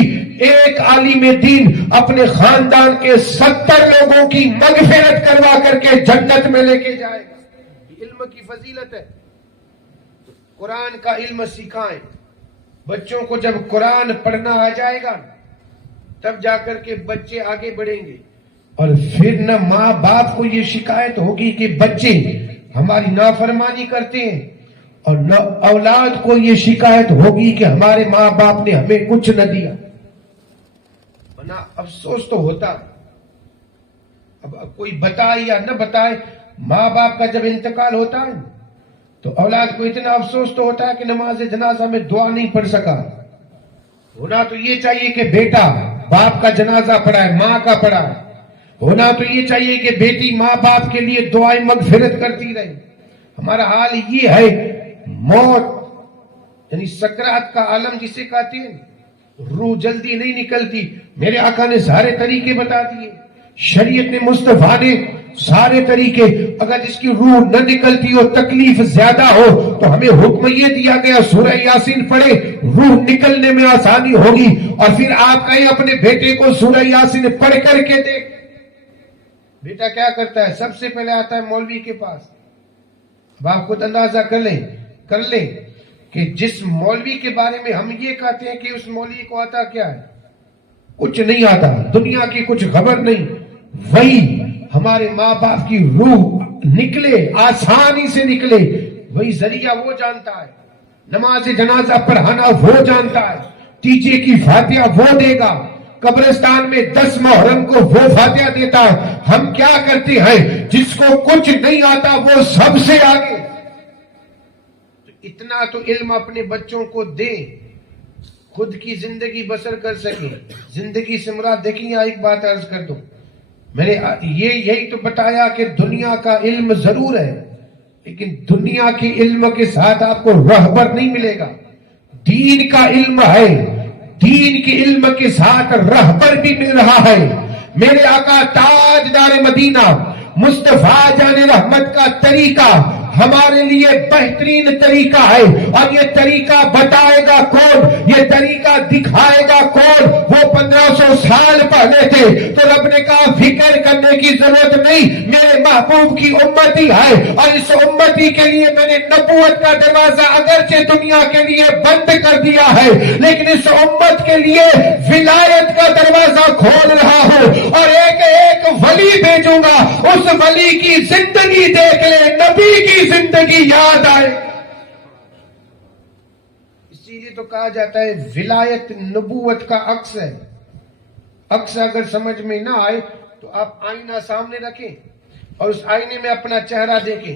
ایک عالم دین اپنے خاندان کے 70 لوگوں کی مغفرت کروا کر کے جنت میں لے کے جائے گا. علم کی فضیلت ہے. قرآن کا علم سکھائیں بچوں کو. جب قرآن پڑھنا آ جائے گا تب جا کر کے بچے آگے بڑھیں گے. اور پھر نہ ماں باپ کو یہ شکایت ہوگی کہ بچے ہماری نافرمانی کرتے ہیں، اور نہ اولاد کو یہ شکایت ہوگی کہ ہمارے ماں باپ نے ہمیں کچھ نہ دیا. ورنہ افسوس تو ہوتا ہے. اب کوئی بتائے یا نہ بتائے، ماں باپ کا جب انتقال ہوتا ہے تو اولاد کو اتنا افسوس تو ہوتا ہے کہ نماز جنازہ میں دعا نہیں پڑھ سکا. ہونا تو یہ چاہیے کہ بیٹا باپ کا جنازہ پڑھائے، ماں کا پڑھائے. ہونا تو یہ چاہیے کہ بیٹی ماں باپ کے لیے دعائیں مغفرت کرتی رہے. ہمارا حال یہ ہے، موت یعنی سکرات کا عالم جسے کہتے ہیں، روح جلدی نہیں نکلتی. میرے آقا نے سارے طریقے بتا دیے، شریعت نے، مصطفیٰ نے سارے طریقے. اگر جس کی روح نہ نکلتی ہو، تکلیف زیادہ ہو، تو ہمیں حکم یہ دیا گیا سورہ یاسین پڑھے، روح نکلنے میں آسانی ہوگی. اور پھر آپ کہیں اپنے بیٹے کو سورہ یاسین پڑھ کر کے دیکھ. بیٹا کیا کرتا ہے؟ سب سے پہلے آتا ہے مولوی کے پاس. اب آپ خود اندازہ کر لیں کہ جس مولوی کے بارے میں ہم یہ کہتے ہیں کہ اس مولوی کو آتا کیا ہے؟ کچھ نہیں آتا، دنیا کی کچھ خبر نہیں. وہی ہمارے ماں باپ کی روح نکلے، آسانی سے نکلے، وہی ذریعہ وہ جانتا ہے. نماز جنازہ پڑھانا وہ جانتا ہے، تیجے کی فاتحہ وہ دے گا، قبرستان میں 10 محرم کو وہ فاتحہ دیتا ہے. ہم کیا کرتے ہیں؟ جس کو کچھ نہیں آتا وہ سب سے آگے. اتنا تو علم اپنے بچوں کو دے، خود کی زندگی بسر کر سکے. زندگی سے مراد دیکھیں، یہاں ایک بات عرض کر دوں. میں نے یہی تو بتایا کہ دنیا کا علم ضرور ہے، لیکن دنیا کے علم کے ساتھ آپ کو رہبر نہیں ملے گا. دین کا علم ہے، دین کے علم کے ساتھ رہبر بھی مل رہا ہے. میرے آقا تاجدار مدینہ مصطفیٰ جان رحمت کا طریقہ ہمارے لیے بہترین طریقہ ہے. اور یہ طریقہ بتائے گا کون؟ یہ طریقہ دکھائے گا کون؟ وہ 1500 سال پہلے تھے. تو رب نے کہا فکر کرنے کی ضرورت نہیں، میرے محبوب کی امتی ہے، اور اس امتی کے لیے میں نے نبوت کا دروازہ اگرچہ دنیا کے لیے بند کر دیا ہے، لیکن اس امت کے لیے ولایت کا دروازہ کھول رہا ہوں. اور ایک ایک ولی بھیجوں گا، اس ولی کی زندگی دیکھ لے، نبی کی زندگی یاد آئے. اسی لیے تو کہا جاتا ہے ولایت نبوت کا عکس ہے. عکس اگر سمجھ میں نہ آئے تو آپ آئینہ سامنے رکھیں اور اس آئینے میں اپنا چہرہ دیکھیں.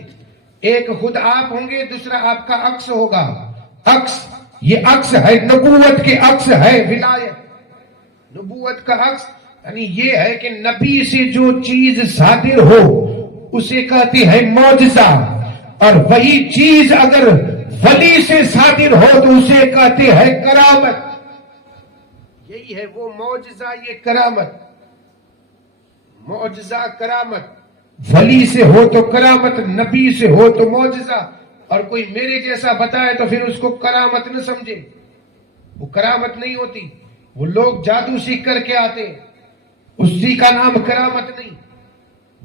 ایک خود آپ ہوں گے، دوسرا آپ کا عکس ہوگا. عکس، یہ عکس ہے، نبوت کے عکس ہے ولایت. نبوت کا عکس یعنی یہ ہے کہ نبی سے جو چیز صادر ہو اسے کہتے ہیں معجزہ، اور وہی چیز اگر ولی سے صادر ہو تو اسے کہتے ہیں کرامت. یہی ہے وہ معجزہ، یہ کرامت. معجزہ کرامت، ولی سے ہو تو کرامت، نبی سے ہو تو معجزہ. اور کوئی میرے جیسا بتائے تو پھر اس کو کرامت نہ سمجھے، وہ کرامت نہیں ہوتی. وہ لوگ جادو سیکھ کر کے آتے، اسی کا نام کرامت نہیں.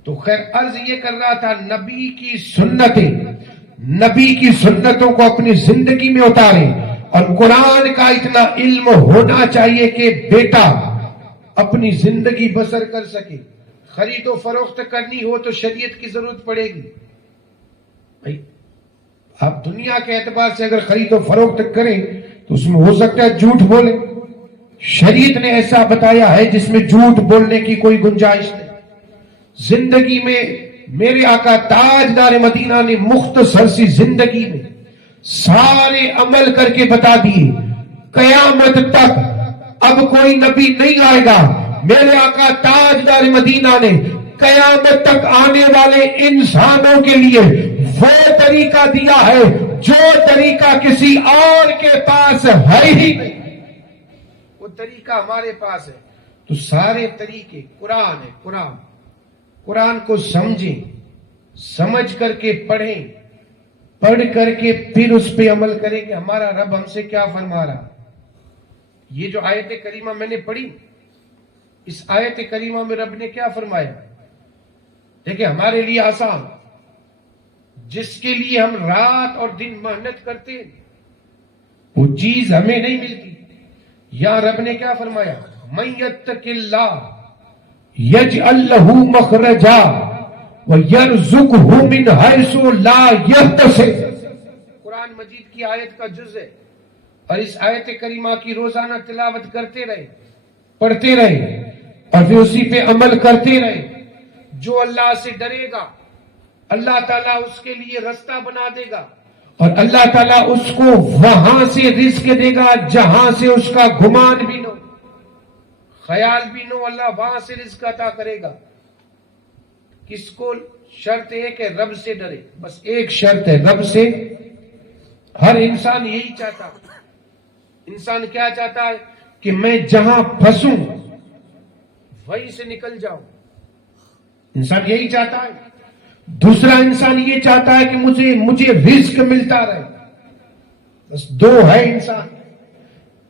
تو خیر عرض یہ کر رہا تھا، نبی کی سنتیں، نبی کی سنتوں کو اپنی زندگی میں اتاریں. اور قرآن کا اتنا علم ہونا چاہیے کہ بیٹا اپنی زندگی بسر کر سکے. خرید و فروخت کرنی ہو تو شریعت کی ضرورت پڑے گی. بھائی آپ دنیا کے اعتبار سے اگر خرید و فروخت کریں تو اس میں ہو سکتا ہے جھوٹ بولیں. شریعت نے ایسا بتایا ہے جس میں جھوٹ بولنے کی کوئی گنجائش نہیں. زندگی میں میرے آقا تاجدار مدینہ نے مختصر سی زندگی میں سارے عمل کر کے بتا دیے. قیامت تک اب کوئی نبی نہیں آئے گا. میرے آقا تاجدار مدینہ نے قیامت تک آنے والے انسانوں کے لیے وہ طریقہ دیا ہے جو طریقہ کسی اور کے پاس ہے ہی نہیں، وہ طریقہ ہمارے پاس ہے۔ تو سارے طریقے قرآن ہے، قرآن کو سمجھیں، سمجھ کر کے پڑھیں، پڑھ کر کے پھر اس پہ عمل کریں کہ ہمارا رب ہم سے کیا فرما رہا۔ یہ جو آیت کریمہ میں نے پڑھی، اس آیت کریمہ میں رب نے کیا فرمایا؟ دیکھیں ہمارے لیے آسان، جس کے لیے ہم رات اور دن محنت کرتے ہیں وہ چیز ہمیں نہیں ملتی۔ یا رب نے کیا فرمایا؟ من یتق اللہ یجعل لہ مخرجا ویرزقہ من حیث لا یحتسب۔ قرآن مجید کی آیت کا جز ہے، اور اس آیت کریمہ کی روزانہ تلاوت کرتے رہے، پڑھتے رہے، اور پھر اسی پہ عمل کرتے رہے۔ جو اللہ سے ڈرے گا اللہ تعالیٰ اس کے لیے رستہ بنا دے گا، اور اللہ تعالیٰ اس کو وہاں سے رزق دے گا جہاں سے اس کا گمان بھی نہ ہو، خیال بھی نہ ہو، اللہ وہاں سے رزق عطا کرے گا۔ کس کو؟ شرط ہے کہ رب سے ڈرے، بس ایک شرط ہے، رب سے۔ ہر انسان یہی چاہتا ہے۔ انسان کیا چاہتا ہے؟ کہ میں جہاں پھنسوں وہیں سے نکل جاؤں، انسان یہی چاہتا ہے۔ دوسرا انسان یہ چاہتا ہے کہ مجھے رزق ملتا رہے۔ بس دو ہے انسان،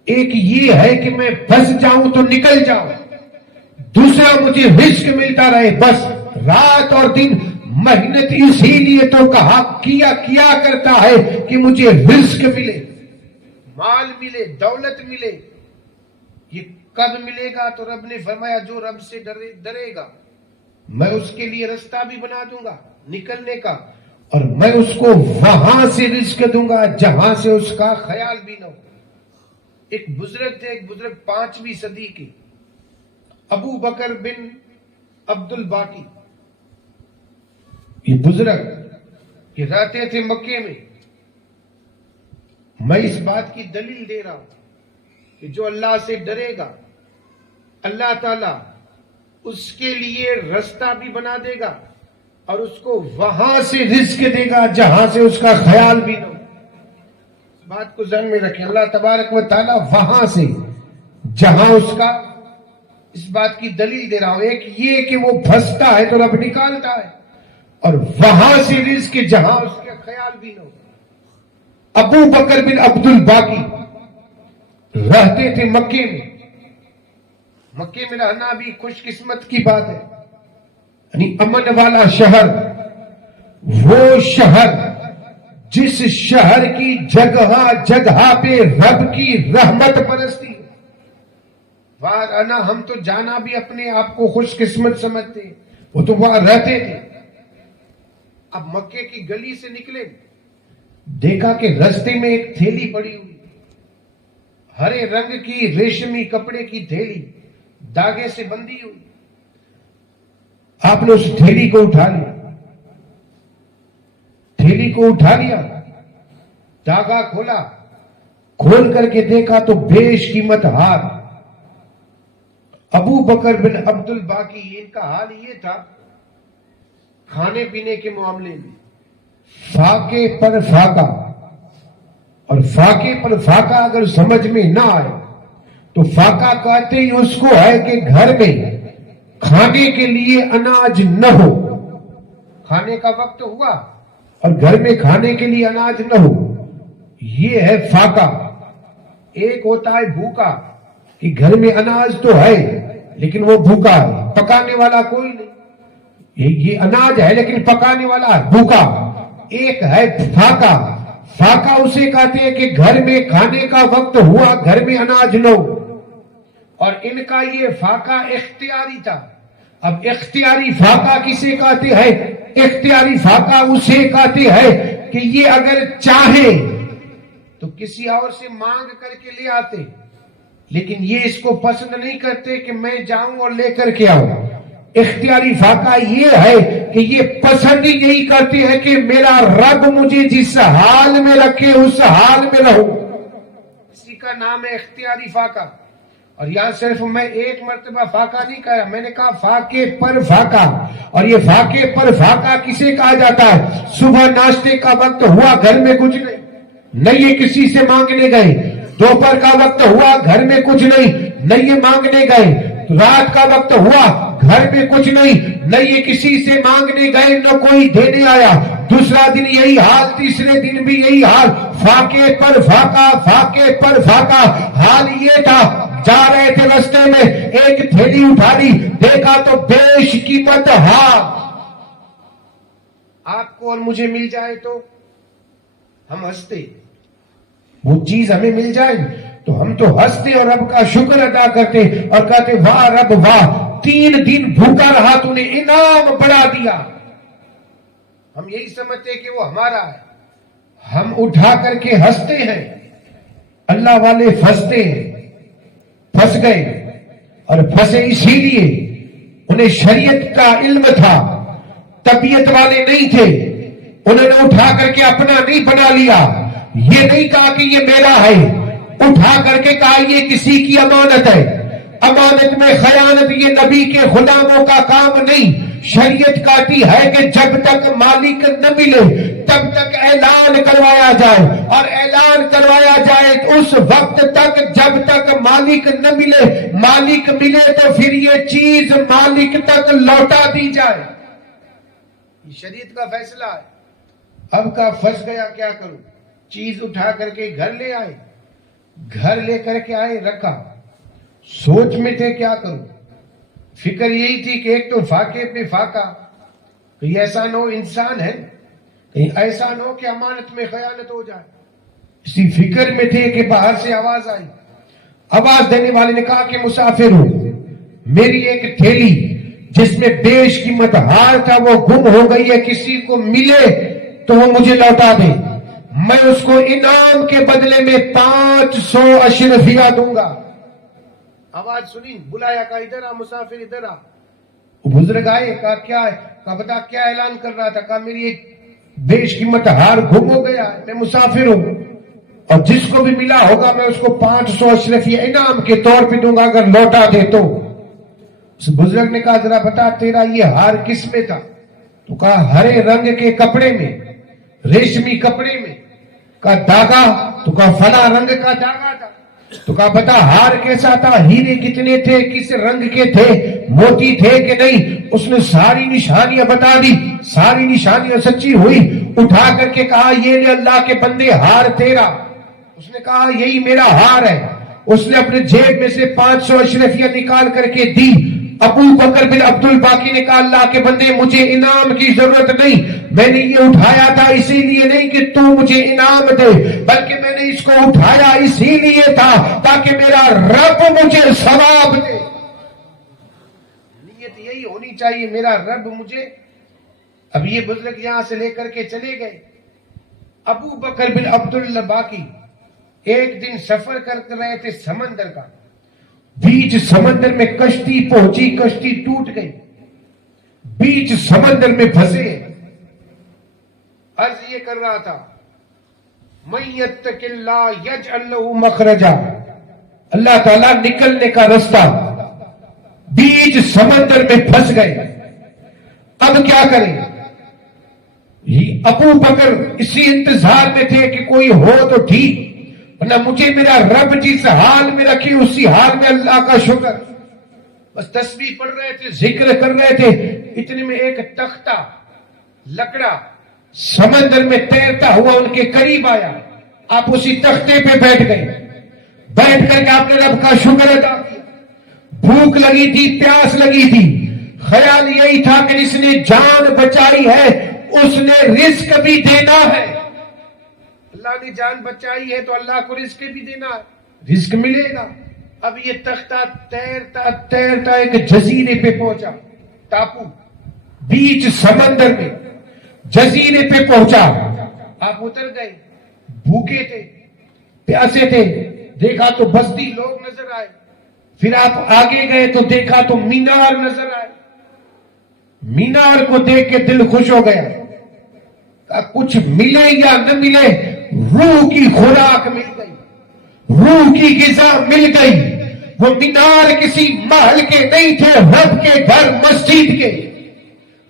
ایک یہ ہے کہ میں پھنس جاؤں تو نکل جاؤں، دوسرا مجھے رزق ملتا رہے۔ بس رات اور دن محنت اسی لیے تو کیا کرتا ہے کہ مجھے رزق ملے، مال ملے، دولت ملے۔ یہ کب ملے گا؟ تو رب نے فرمایا جو رب سے ڈرے گا میں اس کے لیے رستہ بھی بنا دوں گا نکلنے کا، اور میں اس کو وہاں سے رزق دوں گا جہاں سے اس کا خیال بھی نہ ہو۔ ایک بزرگ تھے، ایک بزرگ 5ویں صدی کے، ابو بکر بن عبد الباقی۔ یہ بزرگ یہ رہتے تھے مکے میں۔ میں اس بات کی دلیل دے رہا ہوں کہ جو اللہ سے ڈرے گا اللہ تعالی اس کے لیے رستہ بھی بنا دے گا، اور اس کو وہاں سے رزق دے گا جہاں سے اس کا خیال بھی نہ ہو۔ اس بات کو ذہن میں رکھیں، اللہ تبارک و تعالی وہاں سے جہاں اس کا، اس بات کی دلیل دے رہا ہوں، ایک یہ کہ وہ پھنستا ہے تو رب نکالتا ہے، اور وہاں سے رزق جہاں اس کا خیال بھی نہ ہو۔ ابو بکر بن عبد الباقی رہتے تھے مکے میں۔ مکے میں رہنا بھی خوش قسمت کی بات ہے، یعنی امن والا شہر، وہ شہر جس شہر کی جگہ جگہ پہ رب کی رحمت برستی ہے۔ وہاں ہم تو جانا بھی اپنے آپ کو خوش قسمت سمجھتے ہیں، وہ تو وہاں رہتے تھے۔ اب مکے کی گلی سے نکلے، دیکھا کہ رستے میں ایک تھیلی پڑی ہوئی، ہرے رنگ کی ریشمی کپڑے کی تھیلی، داغے سے بندھی ہوئی۔ آپ نے اس تھیلی کو اٹھا لیا، تھیلی کو اٹھا لیا، داغا کھولا، کھول کر کے دیکھا تو بیش قیمت ہار۔ ابو بکر بن عبد الباقی، ان کا حال یہ تھا کھانے پینے کے معاملے میں فاقے پر فاقہ، اور فاقے پر فاقہ اگر سمجھ میں نہ آئے تو فاقہ کہتے ہی اس کو ہے کہ گھر میں کھانے کے لیے اناج نہ ہو، کھانے کا وقت ہوا اور گھر میں کھانے کے لیے اناج نہ ہو، یہ ہے فاقہ۔ ایک ہوتا ہے بھوکا، کہ گھر میں اناج تو ہے لیکن وہ بھوکا ہے، پکانے والا کوئی نہیں، یہ اناج ہے لیکن پکانے والا ہے، بھوکا۔ ایک ہے فاقہ، فاقہ اسے کہتے ہیں کہ گھر میں کھانے کا وقت ہوا، گھر میں اناج نہ ہو، اور ان کا یہ فاقہ اختیاری تھا۔ اب اختیاری فاقہ کسے کہتے ہیں؟ اختیاری فاقہ اسے کہتے ہیں کہ یہ اگر چاہے تو کسی اور سے مانگ کر کے لے آتے، لیکن یہ اس کو پسند نہیں کرتے کہ میں جاؤں اور لے کر کے آؤں۔ اختیاری فاقہ یہ ہے کہ یہ پسند ہی نہیں کرتے ہیں کہ میرا رب مجھے جس حال میں رکھے اس حال میں رہوں، اسی کا نام ہے اختیاری فاقہ۔ اور یہاں صرف میں ایک مرتبہ فاقہ نہیں کہا، میں نے کہا فاقے پر فاقہ. اور یہ فاقے پر فاقہ کسے کہا جاتا ہے؟ صبح ناشتے کا وقت ہوا، گھر میں کچھ نہیں یہ کسی سے مانگنے گئے. دوپہر کا وقت ہوا، گھر میں کچھ نہیں یہ مانگنے گئے. رات کا وقت ہوا، گھر میں کچھ نہیں یہ کسی سے مانگنے گئے، نہ کوئی دینے آیا. دوسرا دن یہی حال، تیسرے دن بھی یہی حال، فاقے پر فاقہ، فاقے پر فاقہ. حال یہ تھا، جا رہے تھے رستے میں، ایک تھیلی اٹھا لی، دیکھا تو بیش قیمت ہار. آپ کو اور مجھے مل جائے تو ہم ہنستے، وہ چیز ہمیں مل جائے تو ہم تو ہنستے اور رب کا شکر ادا کرتے اور کہتے واہ رب واہ، 3 دن بھوکا رہا تو نے انعام بڑھا دیا. ہم یہی سمجھتے کہ وہ ہمارا ہے. ہم اٹھا کر کے ہنستے ہیں، اللہ والے پھنستے ہیں. پھنس گئے اور پھنسے اسی لیے انہیں شریعت کا علم تھا، طبیعت والے نہیں تھے. انہوں نے اٹھا کر کے اپنا نہیں بنا لیا، یہ نہیں کہا کہ یہ میرا ہے، اٹھا کر کے کہا یہ کسی کی امانت ہے. امانت میں خیانت یہ نبی کے غلاموں کا کام نہیں. شریعت کہتی ہے کہ جب تک مالک نہ ملے تب تک اعلان کروایا جائے، اور اعلان کروایا جائے اس وقت تک جب تک مالک نہ ملے. مالک ملے تو پھر یہ چیز مالک تک لوٹا دی جائے. یہ شریعت کا فیصلہ ہے. اب کا پھنس گیا، کیا کروں؟ چیز اٹھا کر کے گھر لے آئے، گھر لے کر کے آئے، رکھا. سوچ میں تھے کیا کروں. فکر یہی تھی کہ ایک تو فاقے پہ فاقہ، کہیں ایسا نہ ہو انسان ہے، کہیں ایسا نہ ہو کہ امانت میں خیانت ہو جائے. اسی فکر میں تھے کہ باہر سے آواز آئی. آواز دینے والے نے کہا کہ مسافر ہوں، میری ایک تھیلی جس میں بیش قیمت ہار تھا وہ گم ہو گئی ہے، کسی کو ملے تو وہ مجھے لوٹا دے، میں اس کو انعام کے بدلے میں 500 اشرفیہ دوں گا. آواز سنی، بلایا، کہا ادھر آ مسافر، ادھر آ. بزرگ آئے، کہا کیا ہے؟ کہا بتا کیا اعلان کر رہا تھا؟ کہا میری ایک بیش قیمت ہار گم ہو گیا، میں مسافر ہوں اور جس کو بھی ملا ہوگا میں اس کو 500 اشرفیہ انعام کے طور پہ دوں گا اگر لوٹا دے تو. اس بزرگ نے کہا ذرا بتا تیرا یہ ہار کس میں تھا؟ تو کہا ہرے رنگ کے کپڑے میں، ریشمی کپڑے میں. کہا داغا؟ تو کہا فلاں رنگ کا داغا تھا. تو کہا بتا ہار کیسا تھا، ہیرے کتنے تھے، کس رنگ کے تھے، موتی تھے کہ نہیں؟ اس نے ساری نشانیاں بتا دی، ساری نشانیاں سچی ہوئی. اٹھا کر کے کہا یہ لے اللہ کے بندے ہار تیرا. اس نے کہا یہی میرا ہار ہے. اس نے اپنے جیب میں سے 500 اشرفیہ نکال کر کے دی. ابو بکر بن عبد الباقی نے کہا اللہ کے بندے مجھے انعام کی ضرورت نہیں، میں نے یہ اٹھایا تھا اسی لیے نہیں کہ تو مجھے انعام دے، بلکہ میں نے اس کو اٹھایا اسی لیے تھا تاکہ میرا رب مجھے ثواب دے. نیت یہی ہونی چاہیے، میرا رب مجھے. اب یہ بزرگ یہاں سے لے کر کے چلے گئے. ابو بکر بن عبد الباقی ایک دن سفر کر رہے تھے سمندر کا. بیچ سمندر میں کشتی پہنچی، کشتی ٹوٹ گئی، بیچ سمندر میں پھنسے. عرض یہ کر رہا تھا من یتق اللہ یجعل لہ مخرجا، اللہ تعالیٰ نکلنے کا رستہ. بیچ سمندر میں پھنس گئے، اب کیا کریں؟ ابو بکر اسی انتظار میں تھے کہ کوئی ہو تو ٹھیک، ورنہ مجھے میرا رب جس حال میں رکھے اسی حال میں اللہ کا شکر. بس تسبیح پڑھ رہے تھے، ذکر کر رہے تھے. اتنے میں ایک تختہ لکڑا سمندر میں تیرتا ہوا ان کے قریب آیا. آپ اسی تختے پہ بیٹھ گئے، بیٹھ کر کے آپ نے رب کا شکر ادا کیا. بھوک لگی تھی، پیاس لگی تھی، خیال یہی تھا کہ جس نے جان بچائی ہے اس نے رزق بھی دینا ہے. اللہ نے جان بچائی ہے تو اللہ کو رزق بھی دینا ہے، رزق ملے گا. اب یہ تختہ تیرتا تیرتا ایک جزیرے پہ پہنچا، ٹاپو بیچ سمندر میں جزیرے پہ پہنچا. آپ اتر گئے، بھوکے تھے، پیاسے تھے. دیکھا تو بستی لوگ نظر آئے. پھر آپ آگے گئے تو دیکھا تو مینار نظر آئے. مینار کو دیکھ کے دل خوش ہو گیا. کچھ ملے یا نہ ملے روح کی خوراک مل گئی، روح کی غذا مل گئی. وہ مینار کسی محل کے نہیں تھے، رب کے گھر مسجد کے.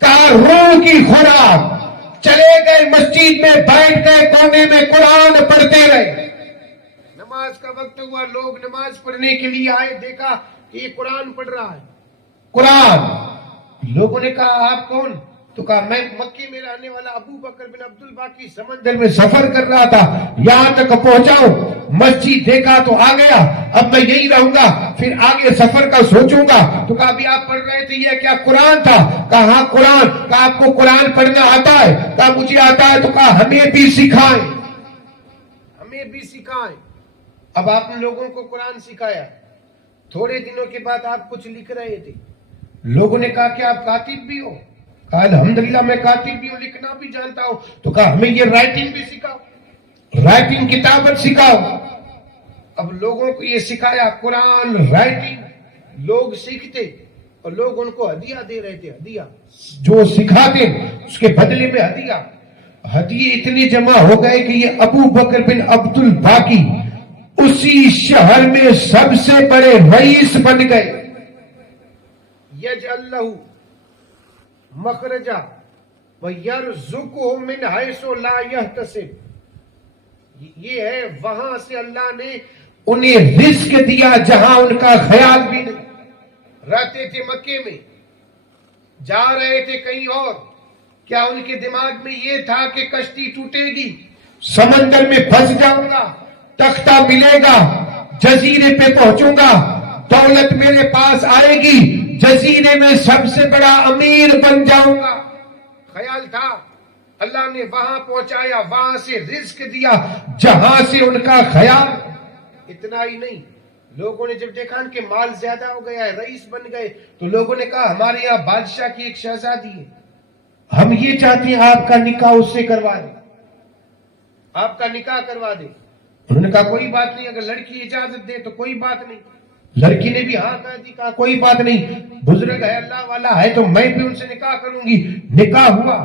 کہا روح کی خوراک. چلے گئے مسجد میں، بیٹھ گئے کونے میں، قرآن پڑھتے رہے. نماز کا وقت ہوا، لوگ نماز پڑھنے کے لیے آئے، دیکھا کہ یہ قرآن پڑھ رہا ہے. قرآن. لوگوں نے کہا آپ کون؟ تو کہا میں مکے میں رہنے والا ابو بکر بن عبد الباقی، سمندر میں سفر کر رہا تھا، یہاں تک پہنچاؤ، مسجد دیکھا تو آ گیا، اب میں یہی رہوں گا، پھر آگے سفر کا سوچوں گا. تو کہا ابھی آپ پڑھ رہے تھے، یہ کیا قرآن تھا؟ کہا ہاں قرآن. کہا آپ کو قرآن پڑھنا آتا ہے؟ کہا مجھے آتا ہے. تو کہا ہمیں بھی سکھائیں، ہمیں بھی سکھائیں. اب آپ نے لوگوں کو قرآن سکھایا. تھوڑے دنوں کے بعد آپ کچھ لکھ رہے تھے. لوگوں نے کہا کہ آپ کاتب بھی ہو؟ کہا الحمدللہ میں کاتب بھی ہوں، لکھنا بھی جانتا ہوں. تو کہا ہمیں یہ رائٹنگ بھی سکھاؤ، رائٹنگ کتابت سکھاؤ. اب لوگوں کو یہ سکھایا، قرآن، رائٹنگ. لوگ سیکھتے اور لوگ ان کو ہدیہ دے رہے تھے. ہدیہ جو سکھاتے اس کے بدلے میں ہدیہ. ہدیے اتنے جمع ہو گئے کہ یہ ابو بکر بن عبد الباقی اسی شہر میں سب سے بڑے رئیس بن گئے. یجعل لہ مخرجا وَيَرْزُقُهُ مِنْ حَيْثُ لَا يَحْتَسِبُ. یہ ہے وہاں سے اللہ نے انہیں رزق دیا جہاں ان کا خیال بھی نہیں. رہتے تھے مکے میں، جا رہے تھے کہیں اور. کیا ان کے دماغ میں یہ تھا کہ کشتی ٹوٹے گی، سمندر میں پھنس جاؤں گا، تختہ ملے گا، جزیرے پہ پہنچوں گا، دولت میرے پاس آئے گی، جزیرے میں سب سے بڑا امیر بن جاؤں گا؟ خیال تھا. اللہ نے وہاں پہنچایا، وہاں سے رزق دیا جہاں سے ان کا خیال. اتنا ہی نہیں، لوگوں نے جب دیکھا کہ مال زیادہ ہو گیا ہے، رئیس بن گئے، تو لوگوں نے کہا ہمارے یہاں بادشاہ کی ایک شہزادی ہے، ہم یہ چاہتے ہیں آپ کا نکاح اس سے کروا دیں، آپ کا نکاح کروا دیں. انہوں نے کہا کوئی بات نہیں، اگر لڑکی اجازت دے تو کوئی بات نہیں. لڑکی نے بھی ہاں کہا دی، کہا کوئی بات نہیں، بزرگ ہے، اللہ والا ہے، تو میں بھی ان سے نکاح کروں گی. نکاح ہوا.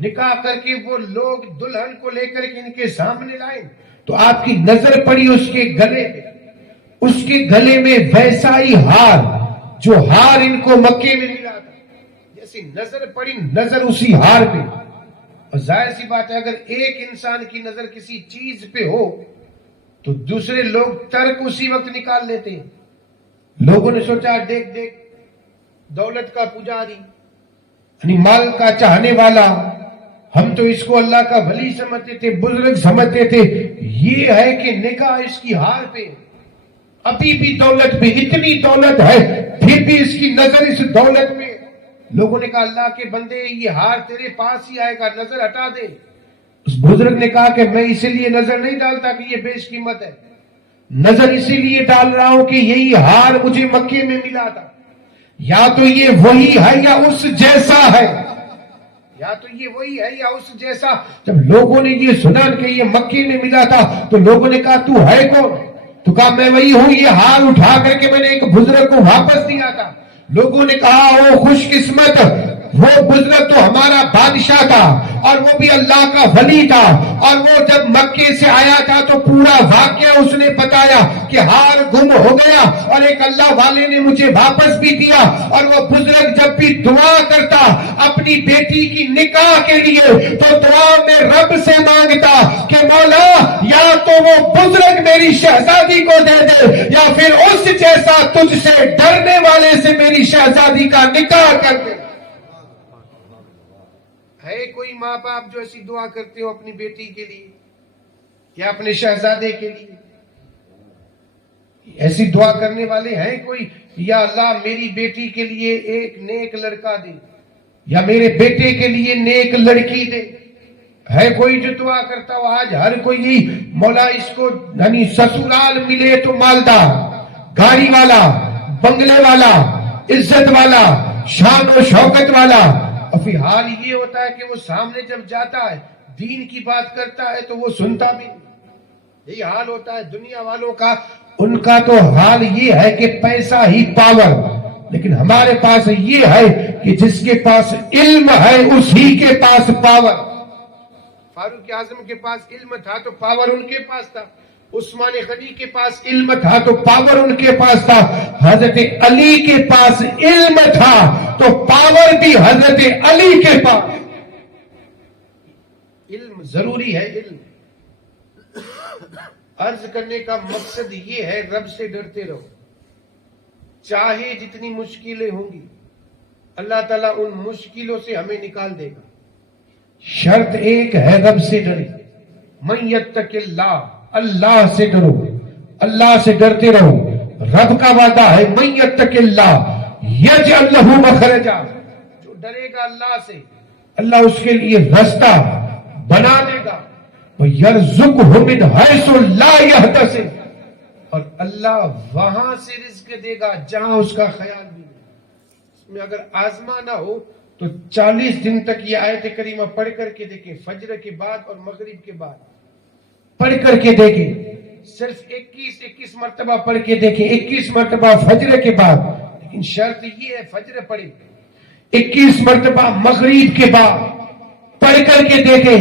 نکاح کر کے وہ لوگ دلہن کو لے کر کے ان کے سامنے لائے تو آپ کی نظر پڑی اس کے گلے پہ. اس کے گلے میں ویسا ہی ہار جو ہار ان کو مکے میں ملا تھا. جیسی نظر پڑی، نظر اسی ہار پہ. اور ظاہر سی بات ہے اگر ایک انسان کی نظر کسی چیز پہ ہو تو دوسرے لوگ ترک اسی وقت نکال لیتے ہیں. لوگوں نے سوچا دیکھ دیکھ دولت کا پجاری، یعنی مال کا چاہنے والا، ہم تو اس کو اللہ کا ولی سمجھتے تھے، بزرگ سمجھتے تھے، یہ ہے کہ نکاح اس کی ہار پہ. ابھی بھی دولت پہ، اتنی دولت ہے پھر بھی اس کی نظر اس دولت پہ. لوگوں نے کہا اللہ کے بندے یہ ہار تیرے پاس ہی آئے گا، نظر ہٹا دے. اس بزرگ نے کہا کہ میں اسی لیے نظر نہیں ڈالتا کہ یہ بیش قیمت ہے، نظر اسی لیے ڈال رہا ہوں کہ یہی ہار مجھے مکے میں ملا تھا. یا تو یہ وہی ہے یا اس جیسا ہے، یا تو یہ وہی ہے یا اس جیسا. جب لوگوں نے یہ سنا کہ یہ مکے میں ملا تھا تو لوگوں نے کہا تو ہے کون؟ تو کہا میں وہی ہوں، یہ ہار اٹھا کر کے میں نے ایک بزرگ کو واپس دیا تھا. لوگوں نے کہا او خوش قسمت، وہ بزرگ تو ہمارا بادشاہ تھا اور وہ بھی اللہ کا ولی تھا، اور وہ جب مکے سے آیا تھا تو پورا واقعہ اس نے بتایا کہ ہار گم ہو گیا اور ایک اللہ والے نے مجھے واپس بھی دیا. اور وہ بزرگ جب بھی دعا کرتا اپنی بیٹی کی نکاح کے لیے تو دعا میں رب سے مانگتا کہ مولا یا تو وہ بزرگ میری شہزادی کو دے دے یا پھر اس جیسا تجھ سے ڈرنے والے سے میری شہزادی کا نکاح کر دے. ہے کوئی ماں باپ جو ایسی دعا کرتے ہو اپنی بیٹی کے لیے یا اپنے شہزادے کے لیے؟ ایسی دعا کرنے والے ہیں کوئی؟ یا اللہ میری بیٹی کے لیے ایک نیک لڑکا دے یا میرے بیٹے کے لیے نیک لڑکی دے. ہے کوئی جو دعا کرتا ہو؟ آج ہر کوئی یہی مولا اس کو یعنی سسرال ملے تو مالدار، گاڑی والا، بنگلے والا، عزت والا، شان و شوکت والا. اور پھر حال یہ ہوتا ہے کہ وہ سامنے جب جاتا ہے دین کی بات کرتا ہے تو وہ سنتا بھی نہیں. یہی حال ہوتا ہے دنیا والوں کا. ان کا تو حال یہ ہے کہ پیسہ ہی پاور، لیکن ہمارے پاس یہ ہے کہ جس کے پاس علم ہے اسی کے پاس پاور. فاروق اعظم کے پاس علم تھا تو پاور ان کے پاس تھا. عثمان غنی کے پاس علم تھا تو پاور ان کے پاس تھا، حضرت علی کے پاس علم تھا تو پاور بھی حضرت علی کے پاس۔ علم ضروری ہے، علم۔ عرض کرنے کا مقصد یہ ہے، رب سے ڈرتے رہو، چاہے جتنی مشکلیں ہوں گی اللہ تعالیٰ ان مشکلوں سے ہمیں نکال دے گا۔ شرط ایک ہے، رب سے ڈرے، من یتق اللہ، اللہ سے ڈرو، اللہ سے ڈرتے رہو۔ رب کا وعدہ ہے من یتق اللہ یجعل لہ مخرجا، جو ڈرے گا اللہ سے اللہ اس کے لیے رستہ بنا دے گا، وَيَرْزُقْهُ مِنْ حَيْثُ لَا يَحْتَسِبُ، اور اللہ وہاں سے رزق دے گا جہاں اس کا خیال بھی نہیں۔ اس میں اگر آزما نہ ہو تو 40 دن تک یہ آیت کریمہ پڑھ کر کے دیکھیں، فجر کے بعد اور مغرب کے بعد پڑھ کر کے دیکھیں، صرف 21 مرتبہ پڑھ کے دیکھیں، 21 مرتبہ فجر کے بعد، لیکن شرط یہ ہے فجر پڑھیں، 21 مرتبہ مغرب کے بعد پڑھ کر کے دیکھیں،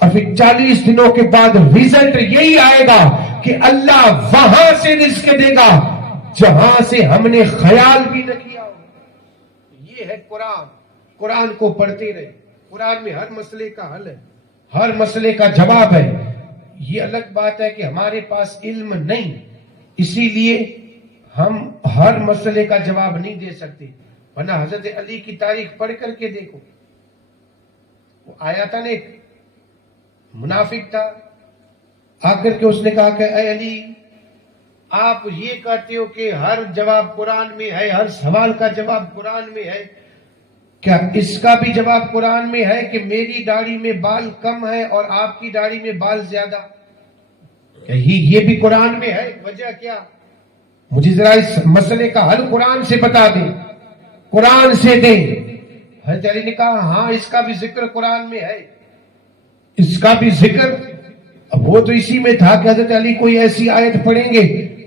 اور پھر 40 دنوں کے بعد ریزلٹ یہی آئے گا کہ اللہ وہاں سے رزق دے گا جہاں سے ہم نے خیال بھی نہ کیا ہو۔ یہ ہے قرآن۔ قرآن کو پڑھتے رہے، قرآن میں ہر مسئلے کا حل ہے، ہر مسئلے کا جواب ہے۔ یہ الگ بات ہے کہ ہمارے پاس علم نہیں، اسی لیے ہم ہر مسئلے کا جواب نہیں دے سکتے، ورنہ حضرت علی کی تاریخ پڑھ کر کے دیکھو، وہ آیا تھا نا، ایک منافق تھا، آ کر کے اس نے کہا کہ اے علی، آپ یہ کہتے ہو کہ ہر جواب قرآن میں ہے، ہر سوال کا جواب قرآن میں ہے، کیا اس کا بھی جواب قرآن میں ہے کہ میری داڑھی میں بال کم ہے اور آپ کی داڑھی میں بال زیادہ؟ یہ بھی قرآن میں ہے؟ وجہ کیا؟ مجھے ذرا اس مسئلے کا حل قرآن سے بتا دیں، قرآن سے دیں۔ حضرت علی نے کہا ہاں اس کا بھی ذکر قرآن میں ہے، اس کا بھی ذکر۔ اب وہ تو اسی میں تھا کہ حضرت علی کوئی ایسی آیت پڑھیں گے،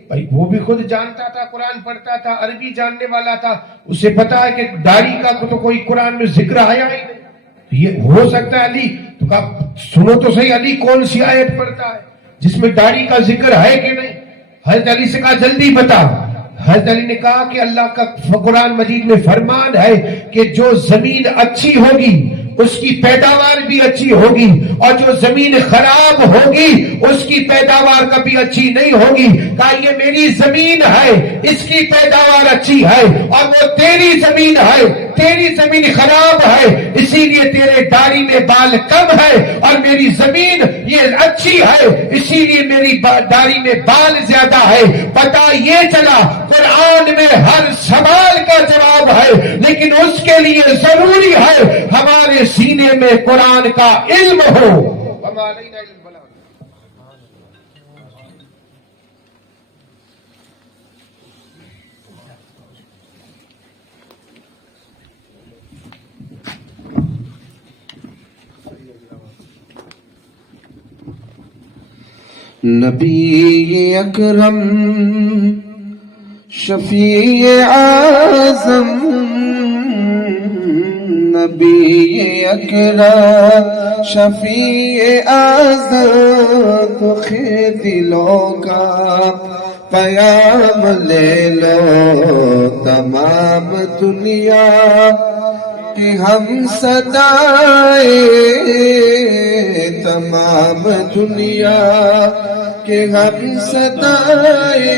بھائی وہ بھی خود جانتا تھا، قرآن پڑھتا تھا، عربی جاننے والا تھا، اسے پتا ہے کہ داڑھی کا تو کوئی قرآن میں ذکر آیا ہی نہیں، یہ ہو سکتا ہے علی؟ تو کہا سنو تو صحیح، علی کون سی آیت پڑھتا ہے جس میں داڑھی کا ذکر ہے کہ نہیں؟ حضرت علی سے کہا جلدی بتا۔ حضرت علی نے کہا کہ اللہ کا قرآن مجید میں فرمان ہے کہ جو زمین اچھی ہوگی اس کی پیداوار بھی اچھی ہوگی، اور جو زمین خراب ہوگی اس کی پیداوار کبھی اچھی نہیں ہوگی۔ کہا یہ میری زمین ہے، اس کی پیداوار اچھی ہے، اور وہ تیری زمین ہے، تیری زمین خراب ہے، اسی لیے تیرے داڑھی میں بال کم ہے، اور میری زمین یہ اچھی ہے اسی لیے میری داڑھی میں بال زیادہ ہے۔ پتہ یہ چلا قرآن میں ہر سوال کا جواب ہے، لیکن اس کے لیے ضروری ہے ہمارے سینے میں قرآن کا علم ہو۔ نبی اکرم شفیع اعظم، نبی اکرم شفیع اعظم، دکھ دلوں کا پیام لے لو، تمام دنیا کہ ہم صدائے، تمام دنیا کہ ہم صدائے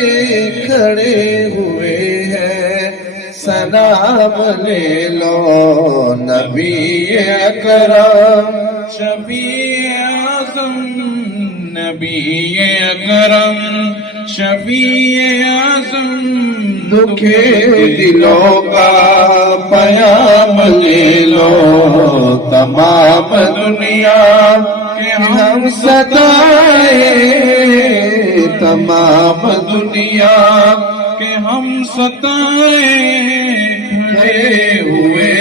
کھڑے ہوئے ہیں، سلام لے لو نبی اکرم شفیع اعظم، نبی اکرم شفیع اعظم، دکھ دلوں کا پیام لے لو، تمام دنیا کہ ہم صدائے، تمام دنیا کہ ہم ستائے کھڑے ہوئے،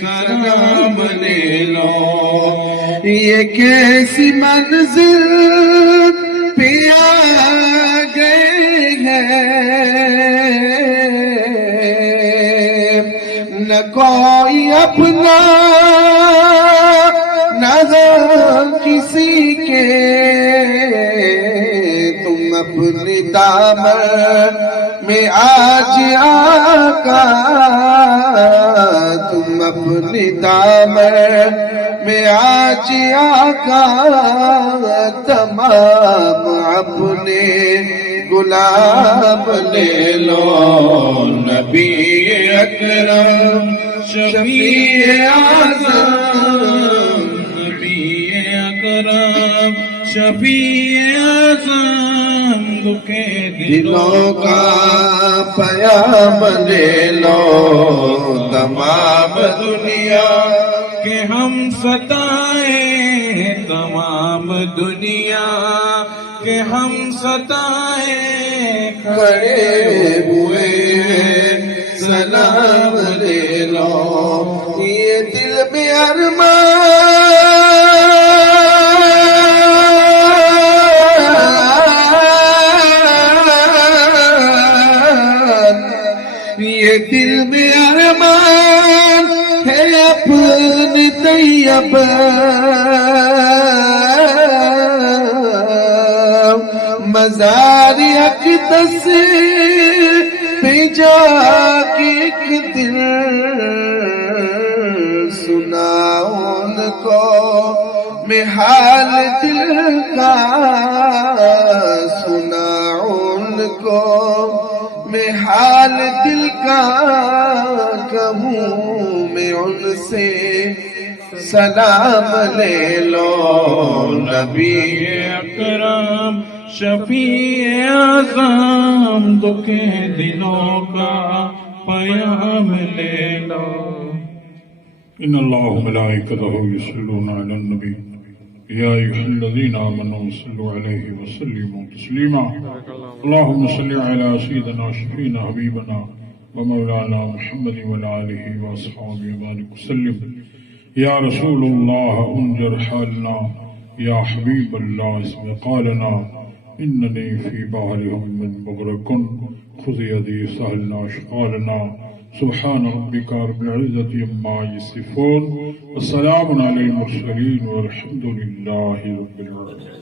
سلام لے لو۔ یہ کیسی منزل پہ آ گئے ہیں، نہ کوئی اپنا نہ کسی کے، اپنی دامن میں آج آقا تم اپنی دامن میں آج آقا تمام اپنے غلام لے لو نبی اکرم شفیع اعظم نبی اکرم شفیع اعظم دکھ دلوں کا پیام لے لو تمام دنیا کہ ہم ستائیں تمام دنیا کہ ہم ستائیں کھڑے ہوئے سلام لے لو یہ دل میں ارمان یہ دل میں ارمان ہے اپنی طیب مزار اقدس پہ جا کے ایک دل سناؤ ان کو میں حال دل کا سناؤ ان کو میں حال دل کا کہوں میں ان سے سلام لے لو نبی اکرم شفیع اعظم دکھ دلوں کا پیام لے لو ان اللہ وملائکتہ یصلون علی النبی یا ایھا الذین آمنوا صلوا علیہ وسلموا تسلیما اللہم صل علی سیدنا شفیعنا حبیبنا ومولانا محمد وعلی آلہ واصحابہ وبارک وسلم یا رسول اللہ انظر حالنا یا حبیب اللہ اسم قالنا اننی فی بحر ہم مغرق خذ یدی سہلنا اشقالنا سبحان ربک رب العزت عما یصفون والسلام علی المرسلین والحمد للہ رب العالمین.